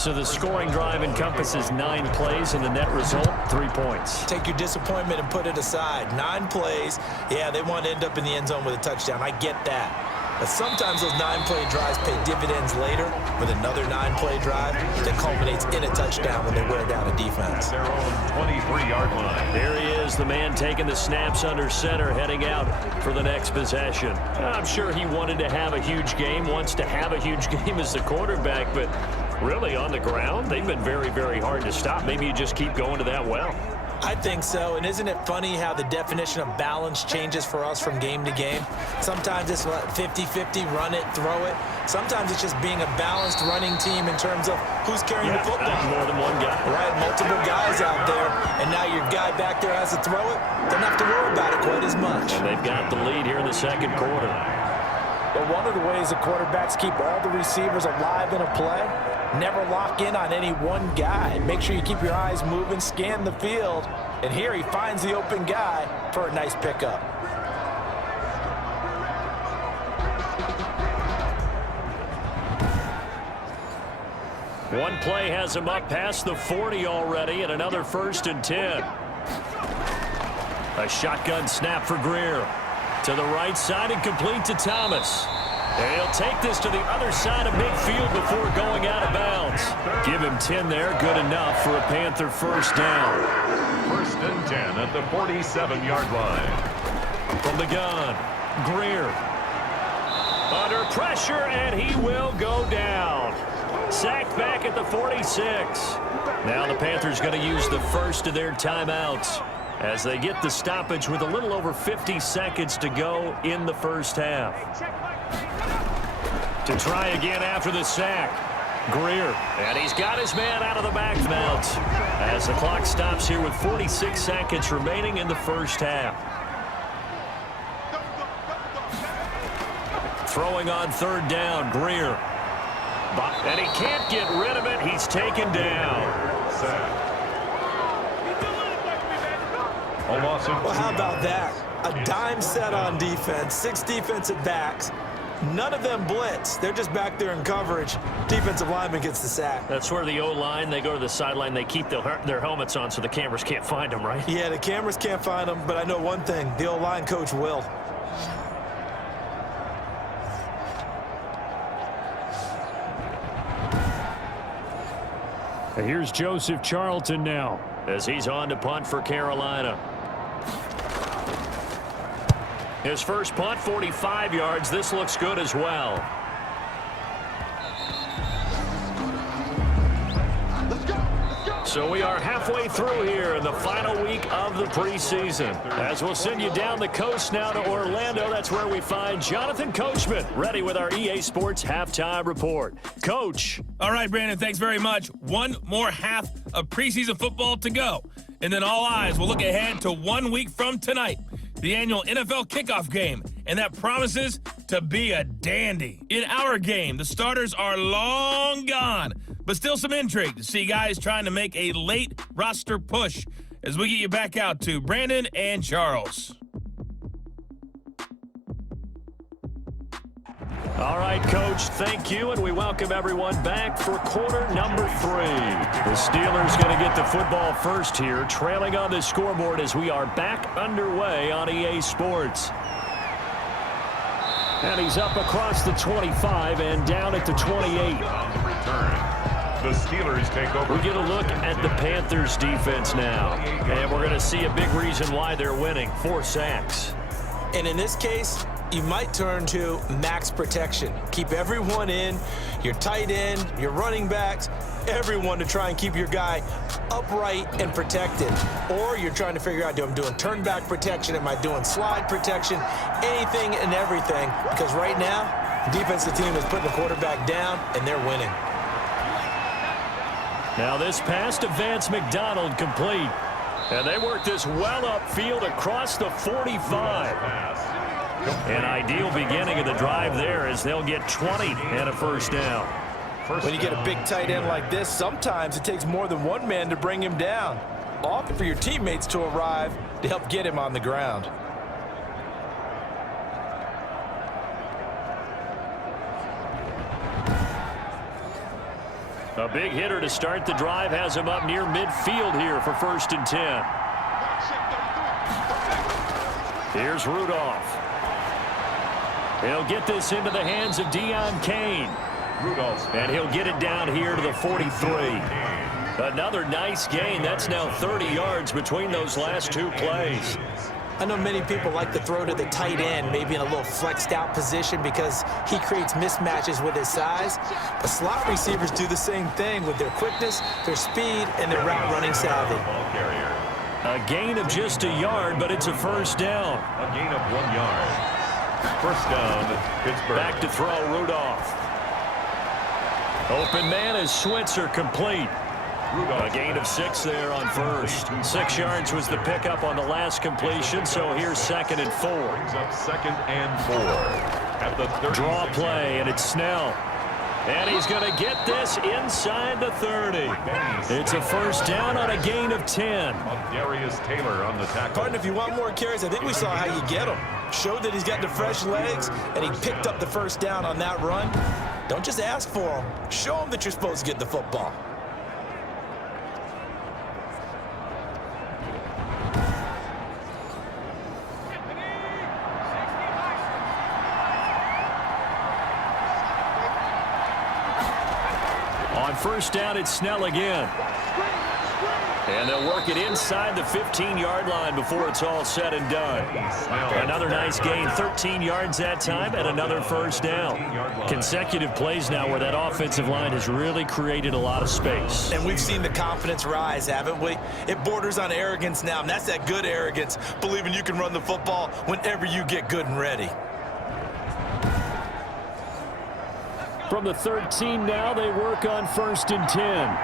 So the scoring drive encompasses 9 plays, and the net result, 3 points. Take your disappointment and put it aside. 9 plays. Yeah, they want to end up in the end zone with a touchdown. I get that. But sometimes those 9-play drives pay dividends later with another 9-play drive that culminates in a touchdown when they wear down a defense. Their own 23-yard line. There he is, the man taking the snaps under center, heading out for the next possession. I'm sure he wanted to have a huge game, wants to have a huge game as the quarterback, but really on the ground, they've been very, very hard to stop. Maybe you just keep going to that well. I think so, and isn't it funny how the definition of balance changes for us from game to game? Sometimes it's 50-50, run it, throw it. Sometimes it's just being a balanced running team in terms of who's carrying the football. More than one guy. Right, multiple guys out there, and now your guy back there has to throw it. Doesn't have to worry about it quite as much. And they've got the lead here in the second quarter. But one of the ways the quarterbacks keep all the receivers alive in a play, never lock in on any one guy. Make sure you keep your eyes moving, scan the field, and here he finds the open guy for a nice pickup. One play has him up past the 40 already, and another 1st and 10. A shotgun snap for Greer. To the right side and complete to Thomas. And he'll take this to the other side of midfield before going out of bounds. Give him 10 there. Good enough for a Panther first down. 1st and 10 at the 47-yard line. From the gun, Greer. Under pressure, and he will go down. Sacked back at the 46. Now the Panthers going to use the first of their timeouts as they get the stoppage with a little over 50 seconds to go in the first half. To try again after the sack, Greer. And he's got his man out of the backfield as the clock stops here with 46 seconds remaining in the first half. Throwing on 3rd down, Greer. And he can't get rid of it. He's taken down. Well, how about that? A dime set on defense, 6 defensive backs. None of them blitz. They're just back there in coverage. Defensive lineman gets the sack. That's where the O-line, they go to the sideline, they keep their helmets on so the cameras can't find them, right? Yeah, the cameras can't find them, but I know one thing. The O-line coach will. Here's Joseph Charlton now as he's on to punt for Carolina. His first punt, 45 yards. This looks good as well. So we are halfway through here in the final week of the preseason. As we'll send you down the coast now to Orlando, that's where we find Jonathan Coachman ready with our EA Sports Halftime Report. Coach. All right, Brandon, thanks very much. One more half of preseason football to go. And then all eyes will look ahead to 1 week from tonight, the annual NFL kickoff game, and that promises to be a dandy. In our game, the starters are long gone, but still some intrigue to see guys trying to make a late roster push as we get you back out to Brandon and Charles. All right, Coach, thank you, and we welcome everyone back for quarter number 3. The Steelers going to get the football first here, trailing on the scoreboard as we are back underway on EA Sports. And he's up across the 25 and down at the 28. On the return, the Steelers take over. We get a look at the Panthers defense now, and we're going to see a big reason why they're winning. 4 sacks. And in this case, you might turn to max protection. Keep everyone in, your tight end, your running backs, everyone to try and keep your guy upright and protected. Or you're trying to figure out, am I doing turn back protection? Am I doing slide protection? Anything and everything. Because right now, the defensive team is putting the quarterback down, and they're winning. Now this pass to Vance McDonald complete. And they work this well upfield across the 45. An ideal beginning of the drive there as they'll get 20 and a first down. When you get a big tight end like this, sometimes it takes more than one man to bring him down. Often for your teammates to arrive to help get him on the ground. A big hitter to start the drive has him up near midfield here for 1st and 10. Here's Rudolph. He'll get this into the hands of Deion Kane. And he'll get it down here to the 43. Another nice gain. That's now 30 yards between those last 2 plays. I know many people like to throw to the tight end, maybe in a little flexed out position because he creates mismatches with his size. But slot receivers do the same thing with their quickness, their speed, and their route running savvy. A gain of just a yard, but it's a first down. A gain of 1 yard. First down, Pittsburgh. Back to throw, Rudolph. Open man is Switzer complete. A gain of 6 there on first. 6 yards was the pickup on the last completion, so here's 2nd and 4. Brings up 2nd and 4 at the 30. Draw play, and it's Snell. And he's going to get this inside the 30. It's a first down on a gain of 10. Darius Taylor on the tackle. Partner, if you want more carries, I think we saw how you get him. Showed that he's got the fresh legs, and he picked up the first down on that run. Don't just ask for him. Show him that you're supposed to get the football. On first down, it's Snell again. And they'll work it inside the 15-yard line before it's all said and done. Another nice gain, 13 yards that time, and another first down. Consecutive plays now where that offensive line has really created a lot of space. And we've seen the confidence rise, haven't we? It borders on arrogance now, and that's that good arrogance, believing you can run the football whenever you get good and ready. From the 13 now, they work on 1st and 10.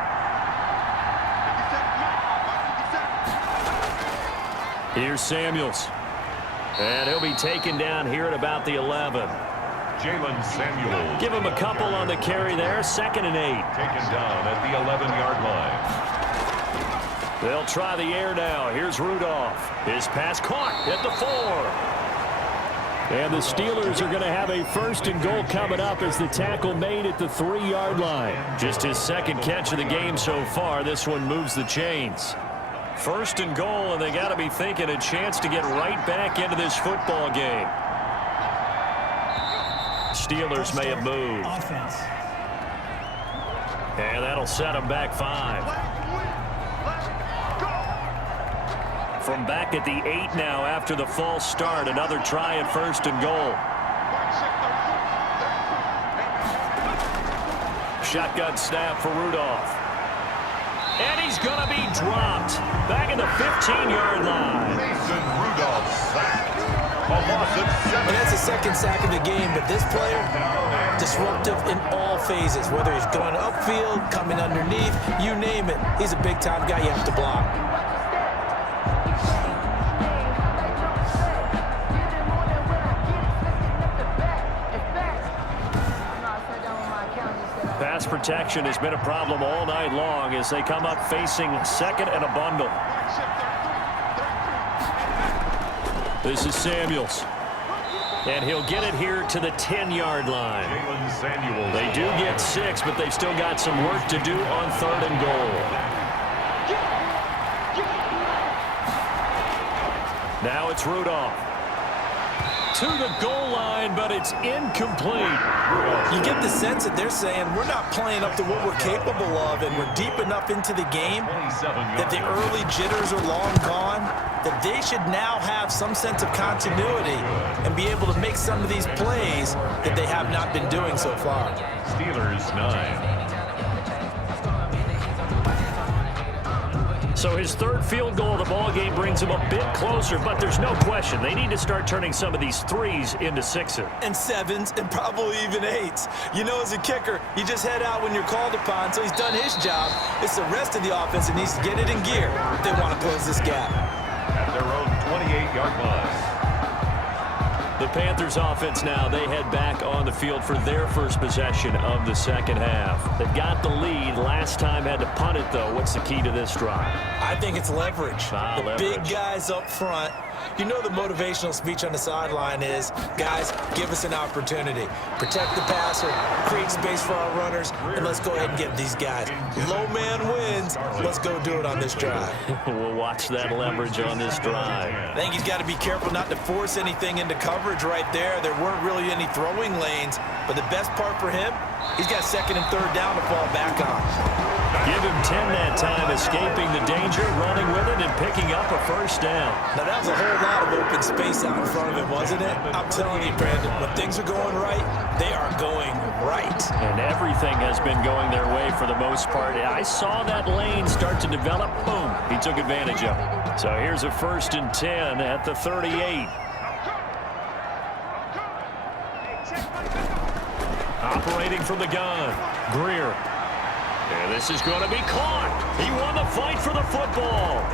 Here's Samuels. And he'll be taken down here at about the 11. Jalen Samuels. Give him a couple on the carry there. 2nd and 8. Taken down at the 11-yard line. They'll try the air now. Here's Rudolph. His pass caught at the 4. And the Steelers are going to have a 1st and goal coming up as the tackle made at the 3-yard line. Just his 2nd catch of the game so far. This one moves the chains. 1st and goal, and they got to be thinking a chance to get right back into this football game. Steelers may have moved. Offense. And that'll set them back 5. From back at the 8 now after the false start, another try at 1st and goal. Shotgun snap for Rudolph. And he's going to be dropped back in the 15-yard line. Mason Rudolph sacked. A loss of 7. And that's the 2nd sack of the game, but this player, disruptive in all phases, whether he's going upfield, coming underneath, you name it. He's a big-time guy you have to block. Pass protection has been a problem all night long as they come up facing 2nd and a bundle. This is Samuels. And he'll get it here to the 10-yard line. Jalen Samuels. They do get 6, but they've still got some work to do on 3rd and goal. Now it's Rudolph. To the goal line, but it's incomplete. You get the sense that they're saying we're not playing up to what we're capable of, and we're deep enough into the game that the early jitters are long gone, that they should now have some sense of continuity and be able to make some of these plays that they have not been doing so far. Steelers 9. So his 3rd field goal of the ball game brings him a bit closer, but there's no question they need to start turning some of these 3s into 6s. And 7s, and probably even 8s. You know, as a kicker, you just head out when you're called upon, so he's done his job. It's the rest of the offense that needs to get it in gear if they want to close this gap. At their own 28-yard line. The Panthers offense now, they head back on the field for their first possession of the 2nd half. They've got the lead. Last time had to punt it, though. What's the key to this drive? I think it's leverage. Leverage. Big guys up front. You know the motivational speech on the sideline is, guys, give us an opportunity. Protect the passer, create space for our runners, and let's go ahead and get these guys. Low man wins. Let's go do it on this drive. We'll watch that leverage on this drive. I think he's got to be careful not to force anything into coverage right there. There weren't really any throwing lanes, but the best part for him, he's got 2nd and 3rd down to fall back on. Give him 10 that time, escaping the danger, running with it, and picking up a 1st down. Now, that was a whole lot of open space out in front of him, wasn't it? I'm telling you, Brandon, when things are going right, they are going right. And everything has been going their way for the most part. I saw that lane start to develop. Boom. He took advantage of it. So here's a 1st and 10 at the 38. Operating from the gun, Greer. And this is going to be caught. He won the fight for the football.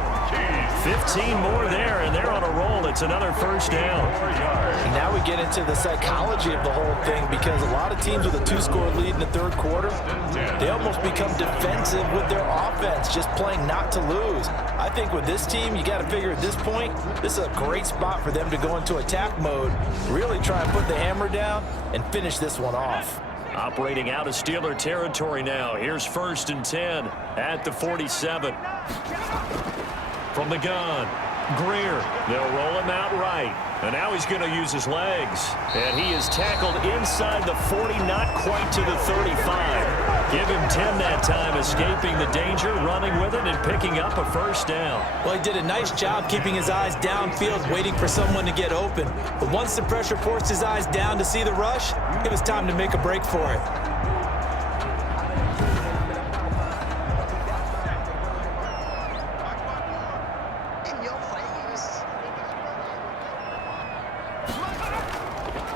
15 more there, and they're on a roll. It's another 1st down. And now we get into the psychology of the whole thing, because a lot of teams with a 2-score lead in the 3rd quarter, they almost become defensive with their offense, just playing not to lose. I think with this team, you got to figure at this point, this is a great spot for them to go into attack mode, really try and put the hammer down and finish this one off. Operating out of Steeler territory now. Here's 1st and 10 at the 47. From the gun, Greer. They'll roll him out right. And now he's going to use his legs. And he is tackled inside the 40, not quite to the 35. Give him 10 that time, escaping the danger, running with it, and picking up a first down. Well, he did a nice job keeping his eyes downfield, waiting for someone to get open. But once the pressure forced his eyes down to see the rush, it was time to make a break for it.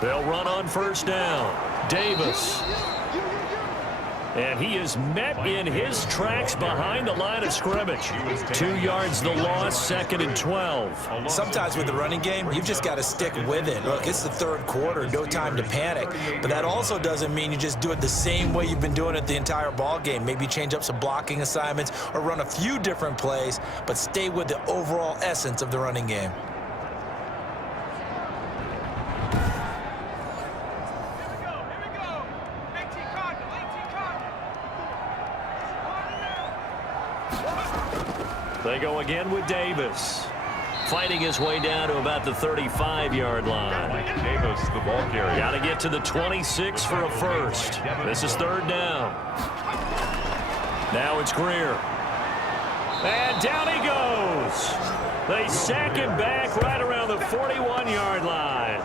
They'll run on first down. Davis. And he is met in his tracks behind the line of scrimmage. 2 yards the loss, 2nd and 12. Sometimes with the running game, you've just got to stick with it. Look, it's the third quarter, no time to panic. But that also doesn't mean you just do it the same way you've been doing it the entire ball game. Maybe change up some blocking assignments or run a few different plays, but stay with the overall essence of the running game. They go again with Davis. Fighting his way down to about the 35-yard line. Davis, the ball carrier. Got to get to the 26 for a first. This is 3rd down. Now it's Greer. And down he goes. They sack him back right around the 41-yard line.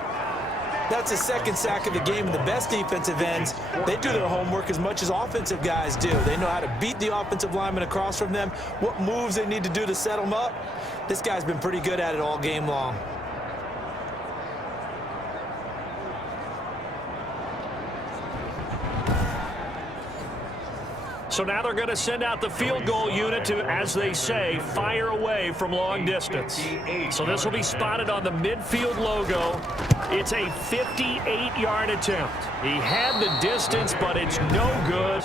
That's the 2nd sack of the game, and the best defensive ends, they do their homework as much as offensive guys do. They know how to beat the offensive lineman across from them, what moves they need to do to set them up. This guy's been pretty good at it all game long. So now they're going to send out the field goal unit to, as they say, fire away from long distance. So this will be spotted on the midfield logo. It's a 58-yard attempt. He had the distance, but it's no good.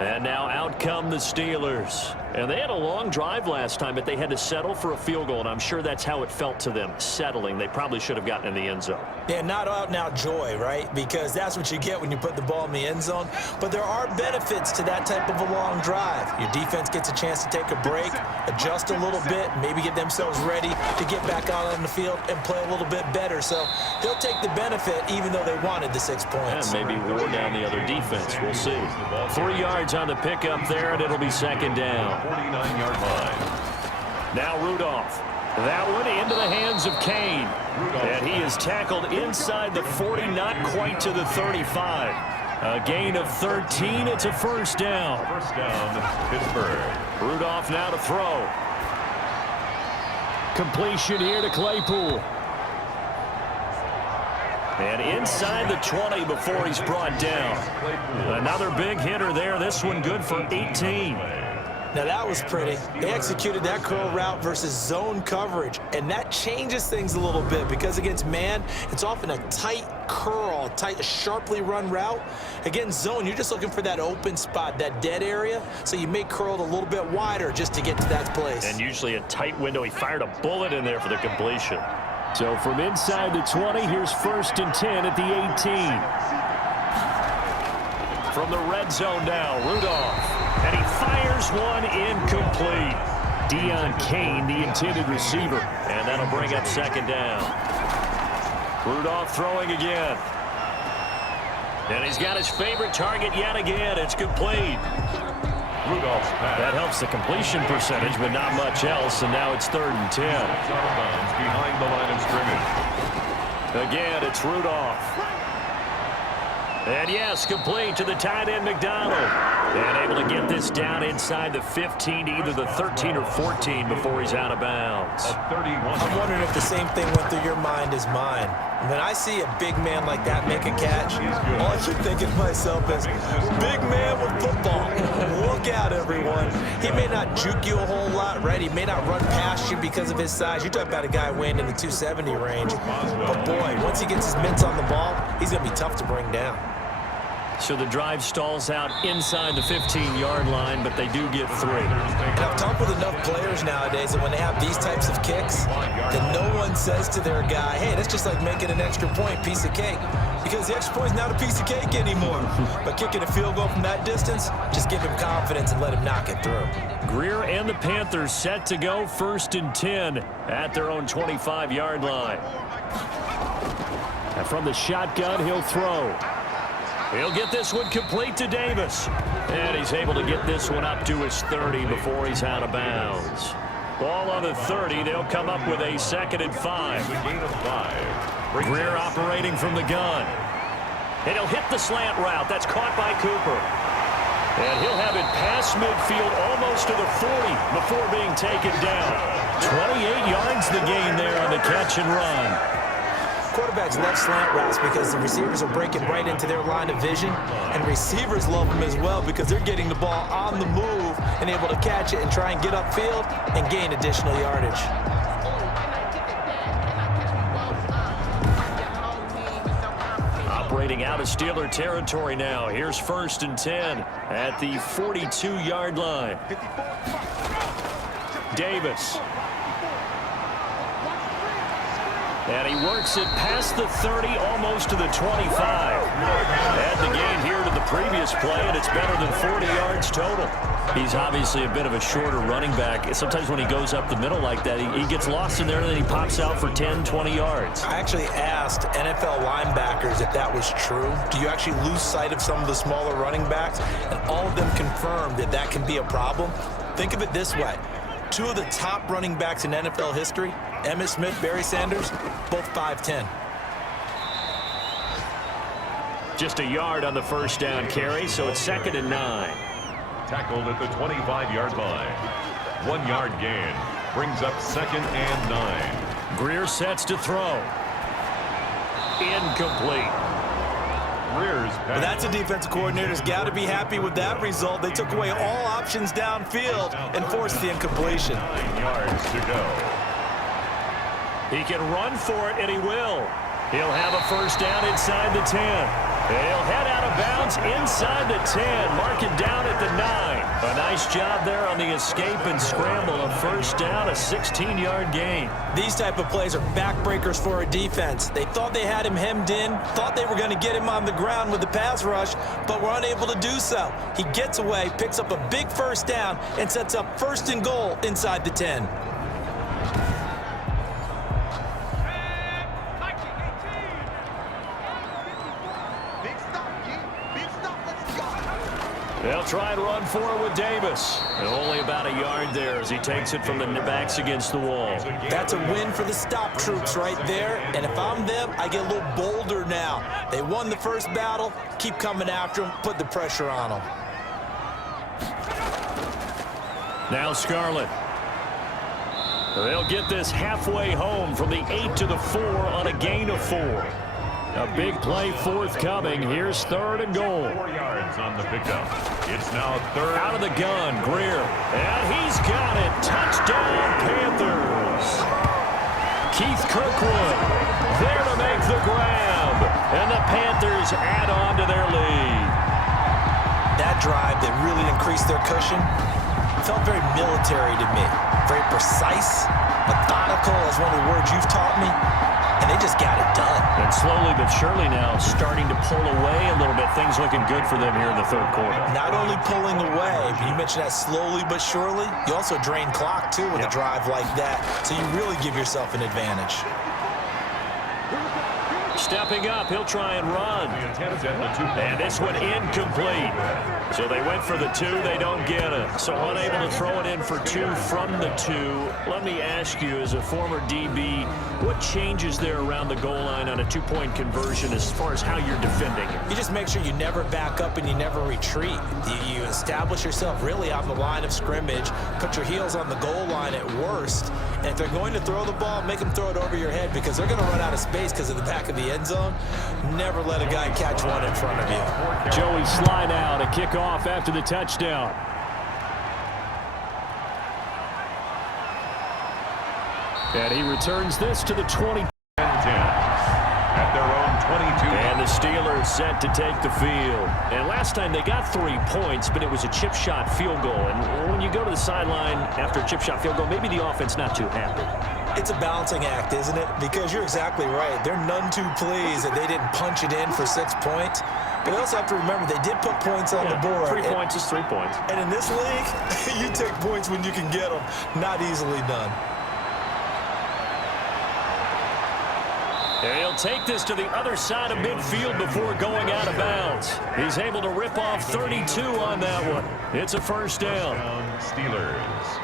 And now out come the Steelers. And they had a long drive last time, but they had to settle for a field goal, and I'm sure that's how it felt to them, settling. They probably should have gotten in the end zone. Yeah, not out now joy, right? Because that's what you get when you put the ball in the end zone. But there are benefits to that type of a long drive. Your defense gets a chance to take a break, adjust a little bit, maybe get themselves ready to get back out on the field and play a little bit better. So they'll take the benefit even though they wanted the 6 points. And maybe wore down the other defense. We'll see. 3 yards on the pickup there, and it'll be 2nd down. 49-yard line. Now Rudolph. That one into the hands of Kane. And he is tackled inside the 40, not quite to the 35. A gain of 13. It's a first down. First down, Pittsburgh. Rudolph now to throw. Completion here to Claypool. And inside the 20 before he's brought down. Another big hitter there. This one good for 18. Now that was pretty. They executed that curl route versus zone coverage, and that changes things a little bit because against man, it's often a tight curl, tight, sharply run route. Against zone, you're just looking for that open spot, that dead area, so you may curl it a little bit wider just to get to that place. And usually a tight window. He fired a bullet in there for the completion. So from inside the 20, here's 1st and 10 at the 18. From the red zone now, Rudolph. And he fires one incomplete. Deion Kane, the intended receiver. And that'll bring up 2nd down. Rudolph throwing again. And he's got his favorite target yet again. It's complete. Rudolph's pass. That helps the completion percentage, but not much else. And now it's 3rd and 10. Out of bounds behind the line of scrimmage. Again, it's Rudolph. And yes, complete to the tight end, McDonald. And able to get this down inside the 15 to either the 13 or 14 before he's out of bounds. I'm wondering if the same thing went through your mind as mine. When I see a big man like that make a catch, all I keep thinking to myself is, big man with football. Look out, everyone. He may not juke you a whole lot, right? He may not run past you because of his size. You're talking about a guy weighing in the 270 range. But boy, once he gets his mitts on the ball, he's going to be tough to bring down. So the drive stalls out inside the 15-yard line, but they do get 3. And I've talked with enough players nowadays that when they have these types of kicks, that no one says to their guy, hey, that's just like making an extra point, piece of cake. Because the extra point is not a piece of cake anymore. But kicking a field goal from that distance, just give him confidence and let him knock it through. Greer and the Panthers set to go 1st and 10 at their own 25-yard line. And from the shotgun, he'll throw. He'll get this one complete to Davis. And he's able to get this one up to his 30 before he's out of bounds. Ball on the 30. They'll come up with a 2nd and 5. Gain of 5. Greer operating from the gun. And he'll hit the slant route. That's caught by Cooper. And he'll have it past midfield almost to the 40 before being taken down. 28 yards the gain there on the catch and run. Quarterbacks love slant routes because the receivers are breaking right into their line of vision, and receivers love them as well because they're getting the ball on the move and able to catch it and try and get upfield and gain additional yardage. Operating out of Steeler territory now. Here's 1st and 10 at the 42-yard line. Davis. And he works it past the 30, almost to the 25. Add the gain here to the previous play, and it's better than 40 yards total. He's obviously a bit of a shorter running back. Sometimes when he goes up the middle like that, he gets lost in there, and then he pops out for 10, 20 yards. I actually asked NFL linebackers if that was true. Do you actually lose sight of some of the smaller running backs? And all of them confirmed that that can be a problem. Think of it this way. 2 of the top running backs in NFL history, Emmitt Smith, Barry Sanders, both 5'10". Just a yard on the 1st down carry, so it's 2nd and 9. Tackled at the 25-yard line. 1-yard gain. Brings up 2nd and 9. Greer sets to throw. Incomplete. Well, that's a defensive coordinator's got to be happy with that result. They took away all options downfield and forced the incompletion. 9 yards to go. He can run for it, and he will. He'll have a 1st down inside the 10. He'll head out of bounds inside the 10. Mark it down at the 9. A nice job there on the escape and scramble. A 1st down, a 16-yard gain. These type of plays are backbreakers for a defense. They thought they had him hemmed in, thought they were going to get him on the ground with the pass rush, but were unable to do so. He gets away, picks up a big 1st down, and sets up 1st and goal inside the 10. They'll try and run for it with Davis. And only about a yard there as he takes it from the backs against the wall. That's a win for the stop troops right there. And if I'm them, I get a little bolder now. They won the first battle. Keep coming after them. Put the pressure on them. Now Scarlett. They'll get this halfway home from the 8 to the 4 on a gain of 4. A big play forthcoming. Here's 3rd and goal. 4 yards on the pickup. It's now 3rd. Out of the gun, Greer. And he's got it. Touchdown, Panthers. Keith Kirkwood there to make the grab. And the Panthers add on to their lead. That drive that really increased their cushion felt very military to me. Very precise, methodical, that's one of the words you've taught me. And they just got it done. And slowly but surely now starting to pull away a little bit. Things looking good for them here in the 3rd quarter. Not only pulling away, but you mentioned that slowly but surely. You also drain clock, too, with a drive like that. So you really give yourself an advantage. Stepping up, he'll try and run. And this one incomplete. So they went for the 2, they don't get it. So unable to throw it in for 2 from the 2. Let me ask you, as a former DB, what changes there around the goal line on a 2-point conversion as far as how you're defending it? You just make sure you never back up and you never retreat. You establish yourself really on the line of scrimmage, put your heels on the goal line at worst, and if they're going to throw the ball, make them throw it over your head because they're going to run out of space because of the back of the end zone. Never let a guy catch one in front of you. Joey slide out, a kickoff after the touchdown. And he returns this to the 20. At their own 22. And the Steelers set to take the field. And last time they got 3 points, but it was a chip shot field goal. And when you go to the sideline after a chip shot field goal, maybe the offense not too happy. It's a balancing act, isn't it? Because you're exactly right. They're none too pleased that they didn't punch it in for 6 points. But they also have to remember they did put points on the board. 3 points is 3 points. And in this league, you take points when you can get them. Not easily done. And he'll take this to the other side of midfield before going out of bounds. He's able to rip off 32 on that one. It's a first down. Steelers.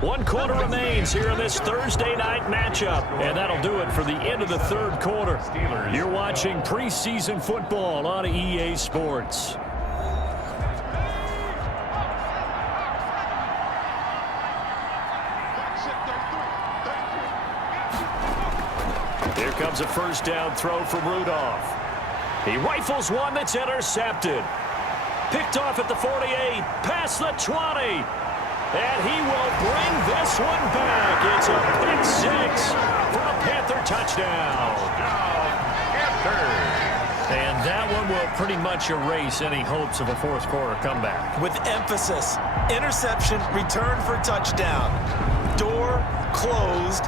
One quarter remains here in this Thursday night matchup, and that'll do it for the end of the third quarter. You're watching preseason football on EA Sports. Here comes a first down throw from Rudolph. He rifles one that's intercepted. Picked off at the 48, past the 20. And he will bring this one back. It's a pick six for a Panther touchdown. And that one will pretty much erase any hopes of a fourth quarter comeback. With emphasis, interception, return for touchdown. Door closed,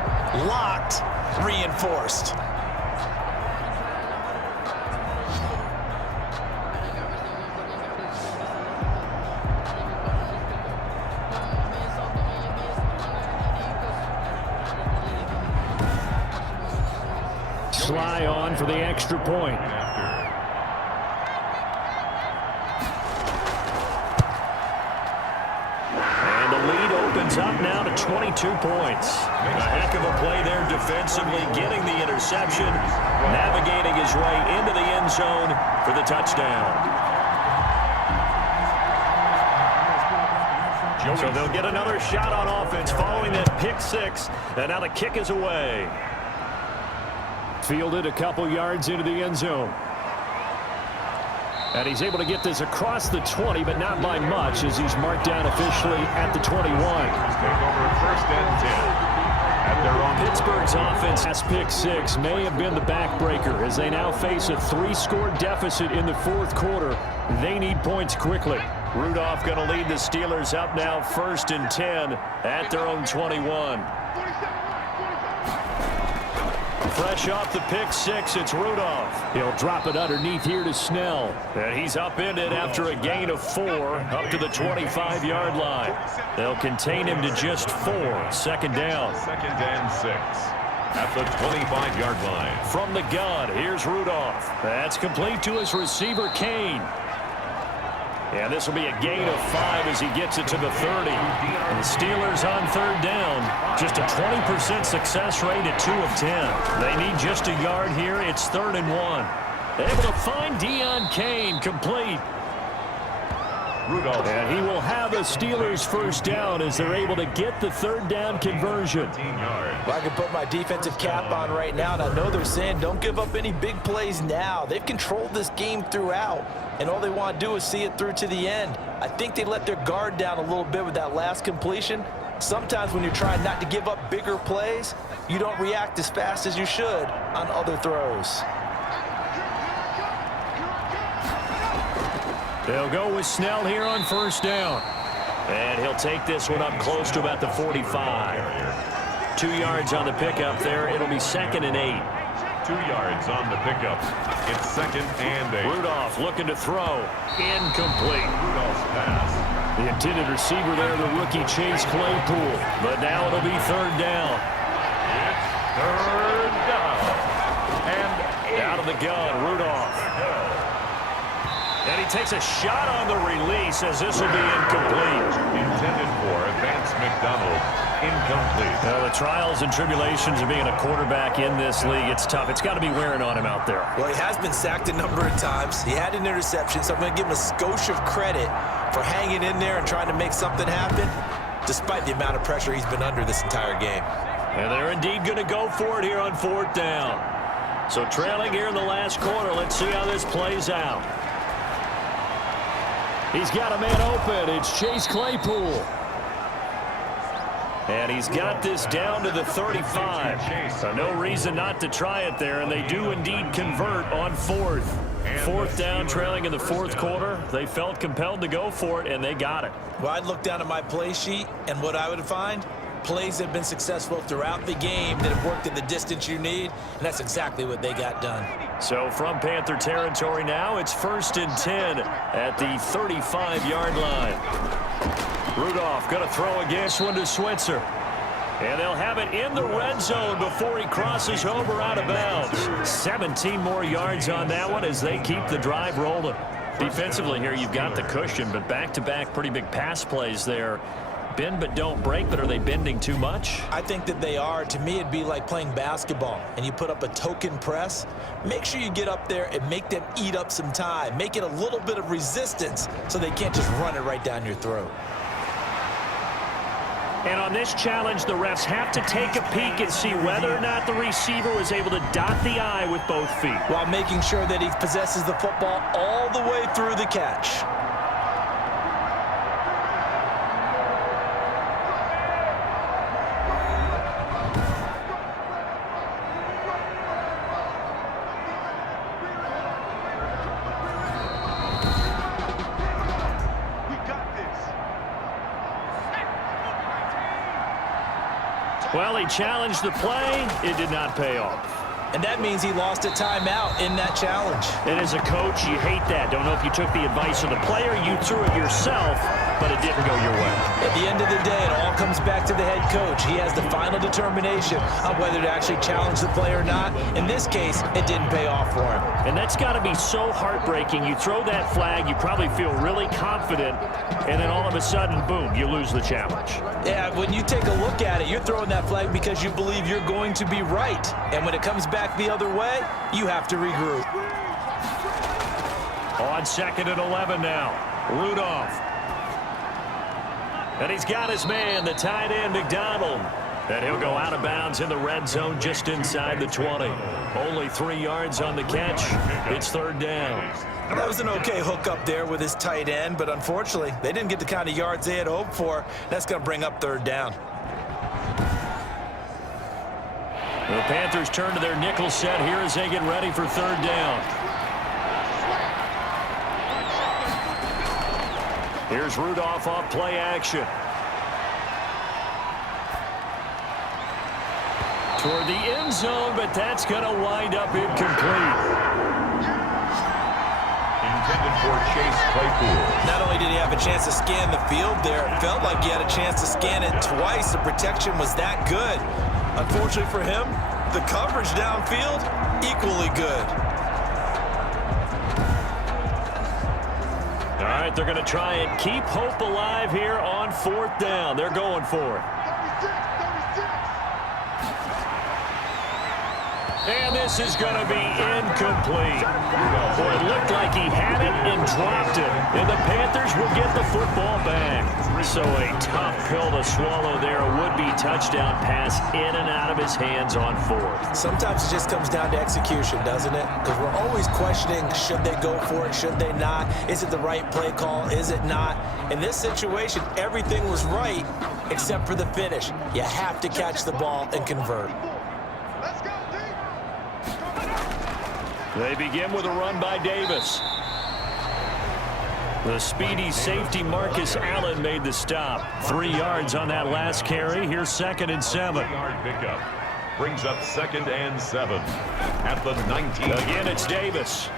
locked, reinforced. Sly on for the extra point. And the lead opens up now to 22 points. A heck of a play there defensively, getting the interception, navigating his way into the end zone for the touchdown. So they'll get another shot on offense following that pick six, and now the kick is away. Fielded a couple yards into the end zone. And he's able to get this across the 20, but not by much, as he's marked down officially at the 21. Take over first and 10 at their own. Pittsburgh's offense last pick six may have been the backbreaker, as they now face a 3-score deficit in the fourth quarter. They need points quickly. Rudolph going to lead the Steelers up now first and 10 at their own 21. Fresh off the pick six, it's Rudolph. He'll drop it underneath here to Snell. And he's upended after a gain of 4 up to the 25-yard line. They'll contain him to just 4. Second down. Second and 6 at the 25-yard line. From the gun, here's Rudolph. That's complete to his receiver, Kane. And this will be a gain of 5 as he gets it to the 30. And the Steelers on third down. Just a 20% success rate at 2 of 10. They need just a yard here. It's 3rd and 1. Able to find Deon Kane, complete. Rudolph. And he will have a Steelers first down as they're able to get the third down conversion. Well, I can put my defensive cap on right now, and I know they're saying don't give up any big plays now. They've controlled this game throughout, and all they want to do is see it through to the end. I think they let their guard down a little bit with that last completion. Sometimes when you're trying not to give up bigger plays, you don't react as fast as you should on other throws. They'll go with Snell here on first down. And he'll take this one up close to about the 45. 2 yards on the pickup there. It'll be 2nd and 8. 2 yards on the pickup. It's 2nd and 8. Rudolph looking to throw. Incomplete. Rudolph's pass. The intended receiver there, the rookie Chase Claypool. But now it'll be third down. It's third down. And 8. Out of the gun, Rudolph. And he takes a shot on the release as this will be incomplete. Intended for Vance McDonald. Incomplete. The trials and tribulations of being a quarterback in this league, it's tough. It's got to be wearing on him out there. Well, he has been sacked a number of times. He had an interception, so I'm going to give him a skosh of credit for hanging in there and trying to make something happen. despite the amount of pressure he's been under this entire game. And they're indeed going to go for it here on 4th down. So trailing here in the last quarter. Let's see how this plays out. He's got a man open. It's Chase Claypool. And he's got this down to the 35. So no reason not to try it there, and they do indeed convert on 4th. 4th down, trailing in the 4th quarter. They felt compelled to go for it, and they got it. Well, I'd look down at my play sheet, and what I would find, plays have been successful throughout the game that have worked in the distance you need, and that's exactly what they got done. So from Panther territory now, it's 1st and 10 at the 35-yard line. Rudolph going to throw again. This one to Switzer. And they'll have it in the red zone before he crosses over out of bounds. 17 more yards on that one as they keep the drive rolling. Defensively here, you've got the cushion, but back-to-back pretty big pass plays there. Bend but don't break, but are they bending too much? I think that they are. To me, it'd be like playing basketball, and you put up a token press. Make sure you get up there and make them eat up some time. Make it a little bit of resistance so they can't just run it right down your throat. And on this challenge, the refs have to take a peek and see whether or not the receiver was able to dot the I with both feet, while making sure that he possesses the football all the way through the catch. Well, he challenged the play. It did not pay off. And that means he lost a timeout in that challenge. And as a coach, you hate that. Don't know if you took the advice of the player, you threw it yourself, but it didn't go your way. At the end of the day, it all comes back to the head coach. He has the final determination on whether to actually challenge the play or not. In this case, it didn't pay off for him. And that's got to be so heartbreaking. You throw that flag, you probably feel really confident, and then all of a sudden, boom, you lose the challenge. Yeah, when you take a look at it, you're throwing that flag because you believe you're going to be right. And when it comes back the other way, you have to regroup. On 2nd and 11 now, Rudolph. And he's got his man, the tight end, McDonald. And he'll go out of bounds in the red zone just inside the 20. Only 3 yards on the catch. It's 3rd down. That was an okay hook up there with his tight end, but unfortunately, they didn't get the kind of yards they had hoped for. That's going to bring up 3rd down. The Panthers turn to their nickel set here as they get ready for 3rd down. Here's Rudolph off play action. Toward the end zone, but that's going to wind up incomplete. Intended for Chase Claypool. Not only did he have a chance to scan the field there, it felt like he had a chance to scan it twice. The protection was that good. Unfortunately for him, the coverage downfield, equally good. All right, they're going to try and keep hope alive here on 4th down. They're going for it. And this is going to be incomplete. Boy, it looked like he had it and dropped it. And the Panthers will get the football back. So a tough pill to swallow there. A would-be touchdown pass in and out of his hands on 4th. Sometimes it just comes down to execution, doesn't it? Because we're always questioning, should they go for it, should they not? Is it the right play call, is it not? In this situation, everything was right except for the finish. You have to catch the ball and convert. They begin with a run by Davis. The speedy safety Marcus Allen made the stop. 3 yards on that last carry. Here's 2nd and 7. Yard pickup brings up 2nd and 7 at the 19. Again, it's Davis.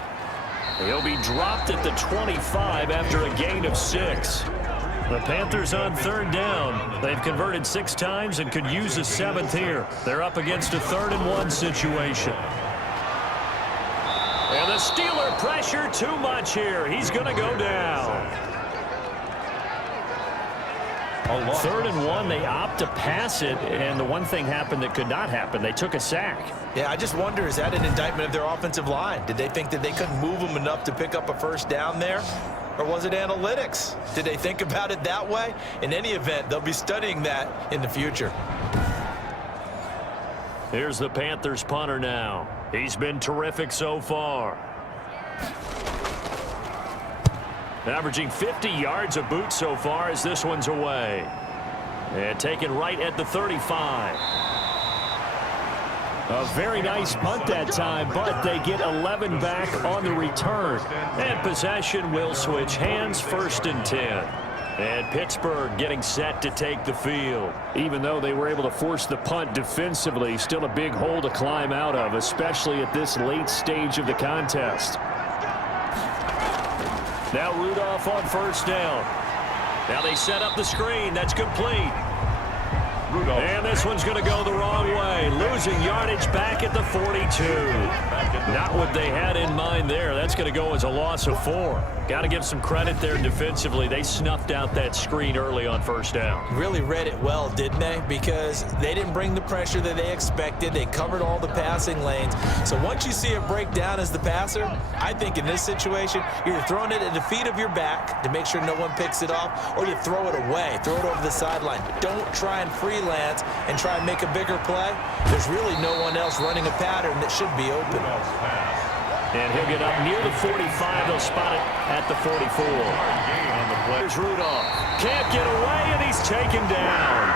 He'll be dropped at the 25 after a gain of 6. The Panthers on 3rd down. They've converted 6 times and could use a 7th here. They're up against a 3rd and 1 situation. And the Steeler pressure too much here. He's going to go down. 3rd and 1, they opt to pass it, and the one thing happened that could not happen. They took a sack. Yeah, I just wonder, is that an indictment of their offensive line? Did they think that they couldn't move them enough to pick up a 1st down there? or was it analytics? Did they think about it that way? In any event, they'll be studying that in the future. Here's the Panthers punter now. He's been terrific so far. Averaging 50 yards a boot so far as this one's away. And taken right at the 35. A very nice punt that time, but they get 11 back on the return. And possession will switch hands, 1st and 10. And Pittsburgh getting set to take the field. Even though they were able to force the punt defensively, still a big hole to climb out of, especially at this late stage of the contest. Now Rudolph on 1st down. Now they set up the screen. That's complete. And this one's going to go the wrong way. Losing yardage back at the 42. Not what they had in mind there. That's going to go as a loss of 4. Got to give some credit there defensively. They snuffed out that screen early on 1st down. Really read it well, didn't they? Because they didn't bring the pressure that they expected. They covered all the passing lanes. So once you see it break down as the passer, I think in this situation, you're either throwing it at the feet of your back to make sure no one picks it off, or you throw it away, throw it over the sideline. Don't try and freelance and try and make a bigger play. There's really no one else running a pattern that should be open. And he'll get up near the 45. They'll spot it at the 44. Here's Rudolph. Can't get away, and he's taken down.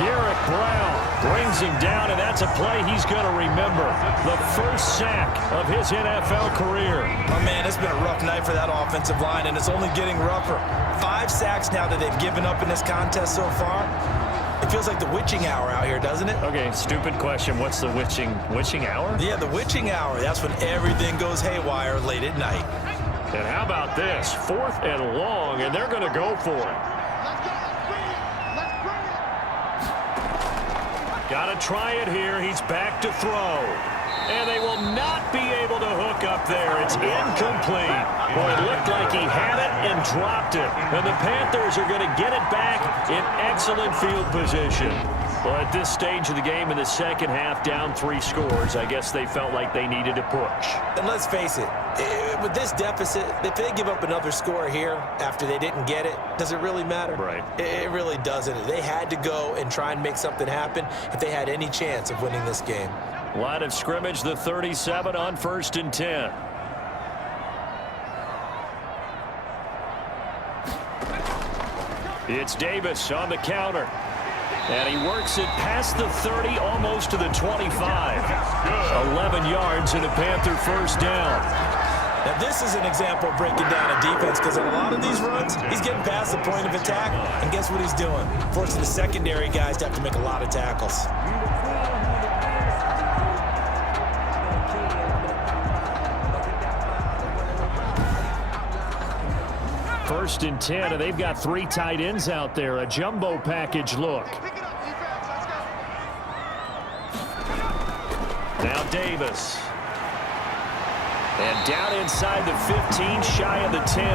Derek Brown brings him down, and that's a play he's going to remember. The first sack of his NFL career. Oh, man, it's been a rough night for that offensive line, and it's only getting rougher. 5 sacks now that they've given up in this contest so far. It feels like the witching hour out here, doesn't it? Okay, stupid question. What's the witching hour? Yeah, the witching hour. That's when everything goes haywire late at night. And how about this? 4th and long, and they're going to go for it. Got to try it here. He's back to throw. And they will not be able to hook up there. It's incomplete. Boy, it looked like he had it and dropped it. And the Panthers are going to get it back in excellent field position. Well, at this stage of the game in the second half, down 3 scores, I guess they felt like they needed to push. And let's face it, with this deficit, if they give up another score here after they didn't get it, does it really matter? Right. It really doesn't. They had to go and try and make something happen if they had any chance of winning this game. Line of scrimmage, the 37 on 1st and 10. It's Davis on the counter. And he works it past the 30, almost to the 25. 11 yards and a Panther 1st down. Now, this is an example of breaking down a defense, because on a lot of these runs, he's getting past the point of attack, and guess what he's doing? Forcing the secondary guys to have to make a lot of tackles. First and 10, and they've got 3 tight ends out there. A jumbo package look. Now Davis. And down inside the 15, shy of the 10.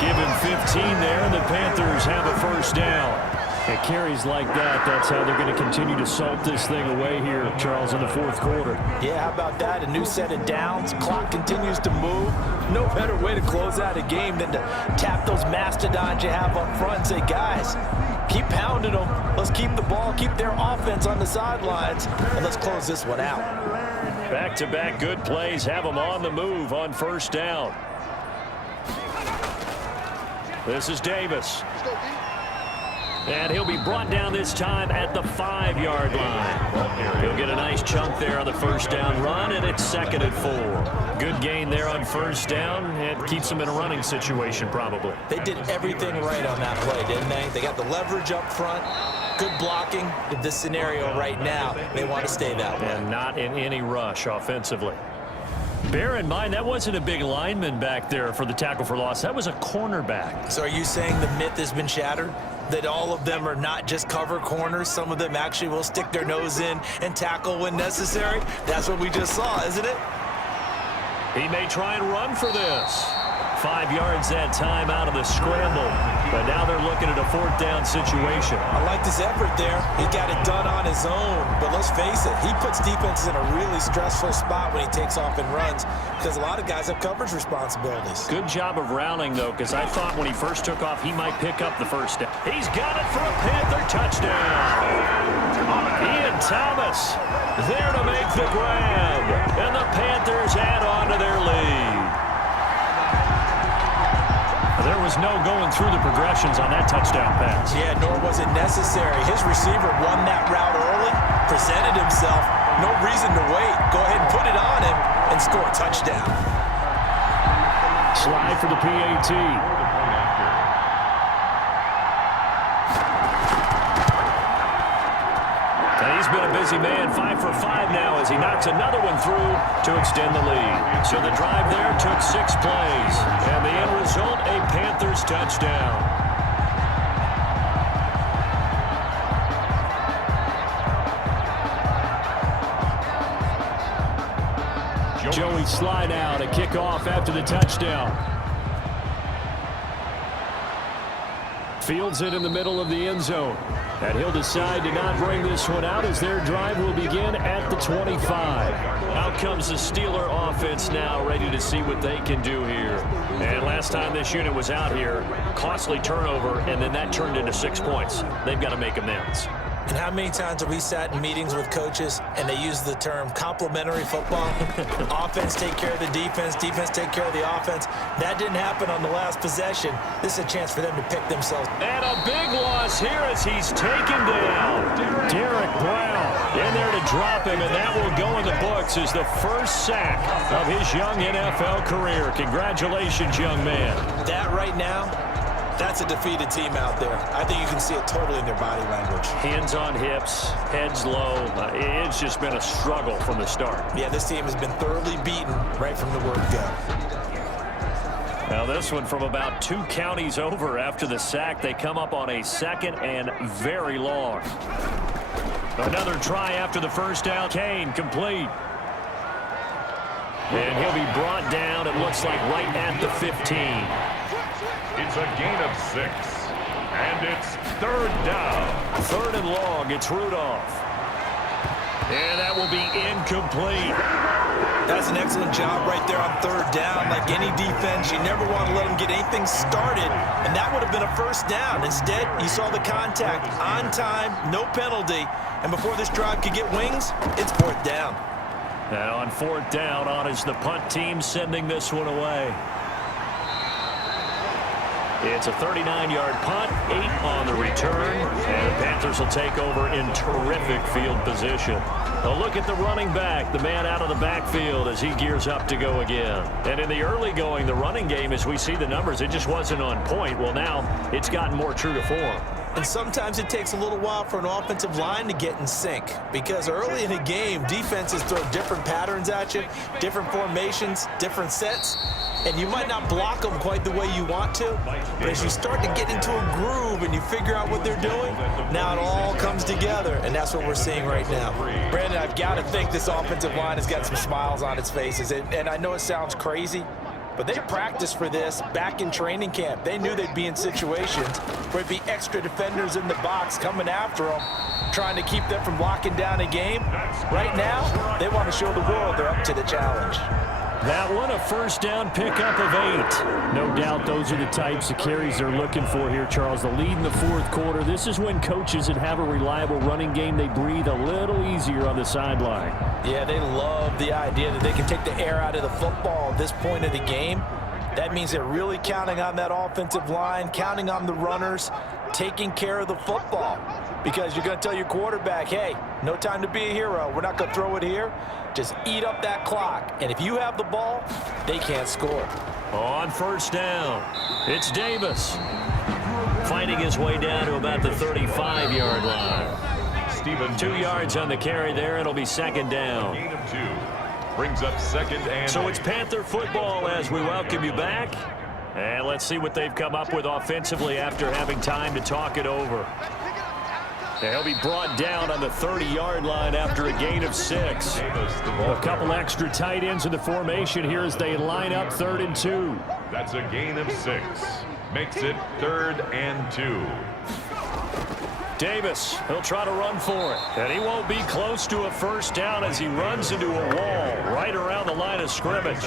Give him 15 there, and the Panthers have a 1st down. At carries like that, that's how they're going to continue to salt this thing away here, Charles, in the 4th quarter. Yeah, how about that? A new set of downs. Clock continues to move. No better way to close out a game than to tap those mastodons you have up front and say, guys, keep pounding them. Let's keep the ball, keep their offense on the sidelines, and let's close this one out. Back-to-back good plays have them on the move on 1st down. This is Davis. And he'll be brought down this time at the 5-yard line. He'll get a nice chunk there on the 1st down run, and it's 2nd and 4. Good gain there on 1st down. It keeps them in a running situation, probably. They did everything right on that play, didn't they? They got the leverage up front. Good blocking in this scenario right now. They want to stay that way. And not in any rush offensively. Bear in mind, that wasn't a big lineman back there for the tackle for loss. That was a cornerback. So are you saying the myth has been shattered? That all of them are not just cover corners? Some of them actually will stick their nose in and tackle when necessary? That's what we just saw, isn't it? He may try and run for this. 5 yards that time out of the scramble. But now they're looking at a 4th down situation. I like this effort there. He got it done on his own. But let's face it, he puts defenses in a really stressful spot when he takes off and runs because a lot of guys have coverage responsibilities. Good job of rallying, though, because I thought when he first took off, he might pick up the 1st down. He's got it for a Panther touchdown. Ian Thomas there to make the grab. And the Panthers add on to their lead. There was no going through the progressions on that touchdown pass. Yeah, nor was it necessary. His receiver won that route early, presented himself. No reason to wait. Go ahead and put it on him and score a touchdown. Slide for the PAT. He's been a busy man, 5 for 5 now as he knocks another one through to extend the lead. So the drive there took 6 plays, and the end result, a Panthers touchdown. Joey slide out, a kickoff after the touchdown. Fields it in the middle of the end zone. And he'll decide to not bring this one out as their drive will begin at the 25. Out comes the Steeler offense now, ready to see what they can do here. And last time this unit was out here, costly turnover, and then that turned into 6 points. They've got to make amends. And how many times have we sat in meetings with coaches and they use the term complementary football? Offense take care of the defense, defense take care of the offense. That didn't happen on the last possession. This is a chance for them to pick themselves. And a big loss here as he's taken down. Derek Brown in there to drop him, and that will go in the books as the first sack of his young NFL career. Congratulations, young man. That right now, that's a defeated team out there. I think you can see it totally in their body language. Hands on hips, heads low. It's just been a struggle from the start. Yeah, this team has been thoroughly beaten right from the word go. Now this one from about 2 counties over after the sack. They come up on a 2nd and very long. Another try after the first down. Kane complete. And he'll be brought down, it looks like, right at the 15. It's a gain of 6. And it's 3rd down. 3rd and long. It's Rudolph. And that will be incomplete. That's an excellent job right there on 3rd down. Like any defense, you never want to let them get anything started, and that would have been a 1st down. Instead, you saw the contact on time, no penalty, and before this drive could get wings, it's 4th down. Now on 4th down, on is the punt team sending this one away. It's a 39-yard punt, 8 on the return, and the Panthers will take over in terrific field position. A look at the running back, the man out of the backfield as he gears up to go again. And in the early going, the running game, as we see the numbers, it just wasn't on point. Well, now it's gotten more true to form. And sometimes it takes a little while for an offensive line to get in sync because early in a game, defenses throw different patterns at you, different formations, different sets, and you might not block them quite the way you want to, but as you start to get into a groove and you figure out what they're doing, now it all comes together, and that's what we're seeing right now. Brandon, I've got to think this offensive line has got some smiles on its faces, and I know it sounds crazy, but they practiced for this back in training camp. They knew they'd be in situations where there'd be extra defenders in the box coming after them, trying to keep them from locking down a game. Right now, they want to show the world they're up to the challenge. That one, a 1st down pickup of 8. No doubt those are the types of carries they're looking for here, Charles. The lead in the 4th quarter. This is when coaches that have a reliable running game, they breathe a little easier on the sideline. Yeah, they love the idea that they can take the air out of the football at this point of the game. That means they're really counting on that offensive line, counting on the runners, taking care of the football. Because you're going to tell your quarterback, hey, no time to be a hero. We're not going to throw it here. Just eat up that clock. And if you have the ball, they can't score. On 1st down, it's Davis. Fighting his way down to about the 35-yard line. 2 yards on the carry there. It'll be 2nd down. Gain of 2. Brings up 2nd and So it's Panther football as we welcome you back. And let's see what they've come up with offensively after having time to talk it over. He'll be brought down on the 30-yard line after a gain of 6. A couple extra tight ends in the formation here as they line up 3rd and 2. That's a gain of 6. Makes it 3rd and 2. Davis, he'll try to run for it. And he won't be close to a first down as he runs into a wall right around the line of scrimmage.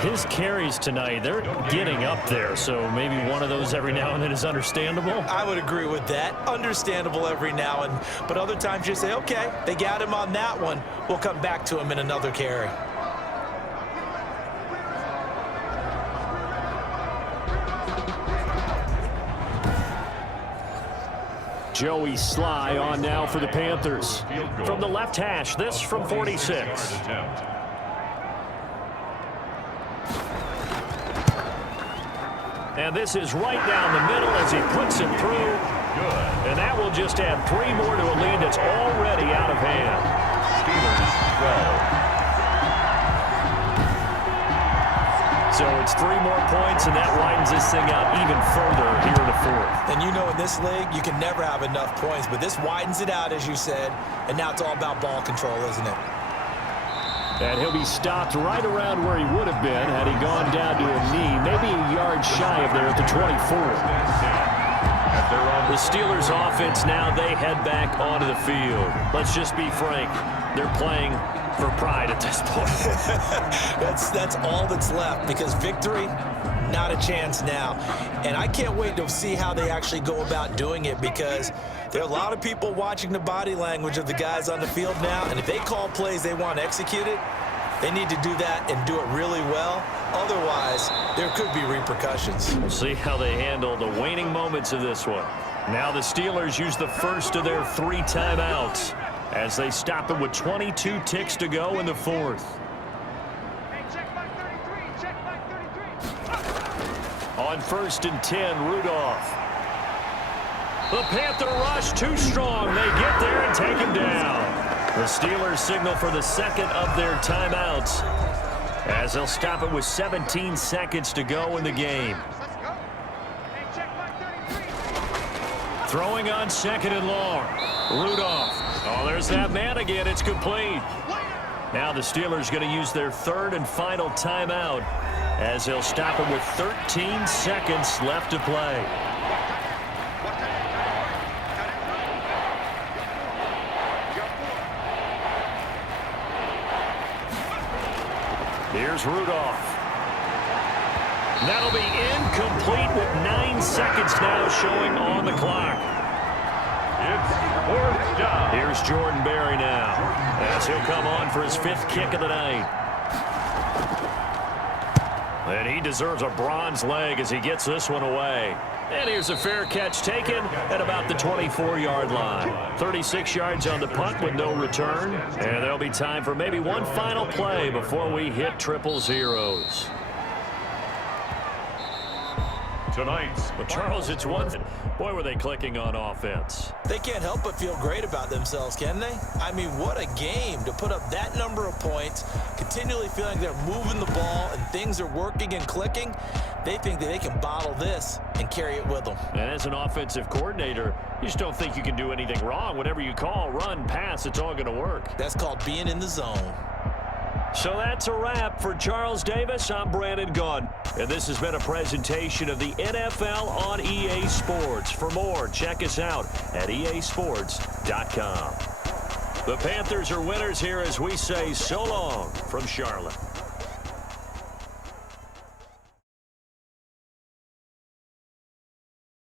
His carries tonight, they're getting up there, so maybe one of those every now and then is understandable. I would agree with that. Understandable every now and but other times you say, okay, they got him on that one. We'll come back to him in another carry. Joey Sly on now for the Panthers. From the left hash, this from 46. And this is right down the middle as he puts it through. Good. And that will just add 3 more to a lead that's already out of hand. Steelers 12. So it's 3 more points, and that widens this thing out even further here in the 4th. And you know in this league, you can never have enough points, but this widens it out, as you said, and now it's all about ball control, isn't it? And he'll be stopped right around where he would have been had he gone down to a knee, maybe a yard shy of there at the 24. The Steelers offense now, they head back onto the field. Let's just be frank, they're playing for pride at this point. that's all that's left, because victory, not a chance now. And I can't wait to see how they actually go about doing it, because there are a lot of people watching the body language of the guys on the field now, and if they call plays they want executed, they need to do that and do it really well. Otherwise, there could be repercussions. We'll see how they handle the waning moments of this one. Now the Steelers use the first of their 3 timeouts as they stop it with 22 ticks to go in the 4th. On 1st and 10, Rudolph. The Panther rush too strong. They get there and take him down. The Steelers signal for the second of their timeouts as they'll stop it with 17 seconds to go in the game. Throwing on 2nd and long. Rudolph. Oh, there's that man again. It's complete. Now the Steelers going to use their 3rd and final timeout as they'll stop it with 13 seconds left to play. Here's Rudolph. That'll be incomplete with 9 seconds now showing on the clock. It's 4th down. Here's Jordan Berry now as he'll come on for his 5th kick of the night. And he deserves a bronze leg as he gets this one away. And here's a fair catch taken at about the 24-yard line. 36 yards on the punt with no return. And there'll be time for maybe one final play before we hit triple zeros. Tonight's But Charles, it's one. Boy, were they clicking on offense. They can't help but feel great about themselves, can they? I mean, what a game to put up that number of points, continually feeling they're moving the ball and things are working and clicking. They think that they can bottle this and carry it with them. And as an offensive coordinator, you just don't think you can do anything wrong. Whatever you call, run, pass, it's all going to work. That's called being in the zone. So that's a wrap for Charles Davis. I'm Brandon Gaudin, and this has been a presentation of the NFL on EA Sports. For more, check us out at easports.com. The Panthers are winners here as we say so long from Charlotte.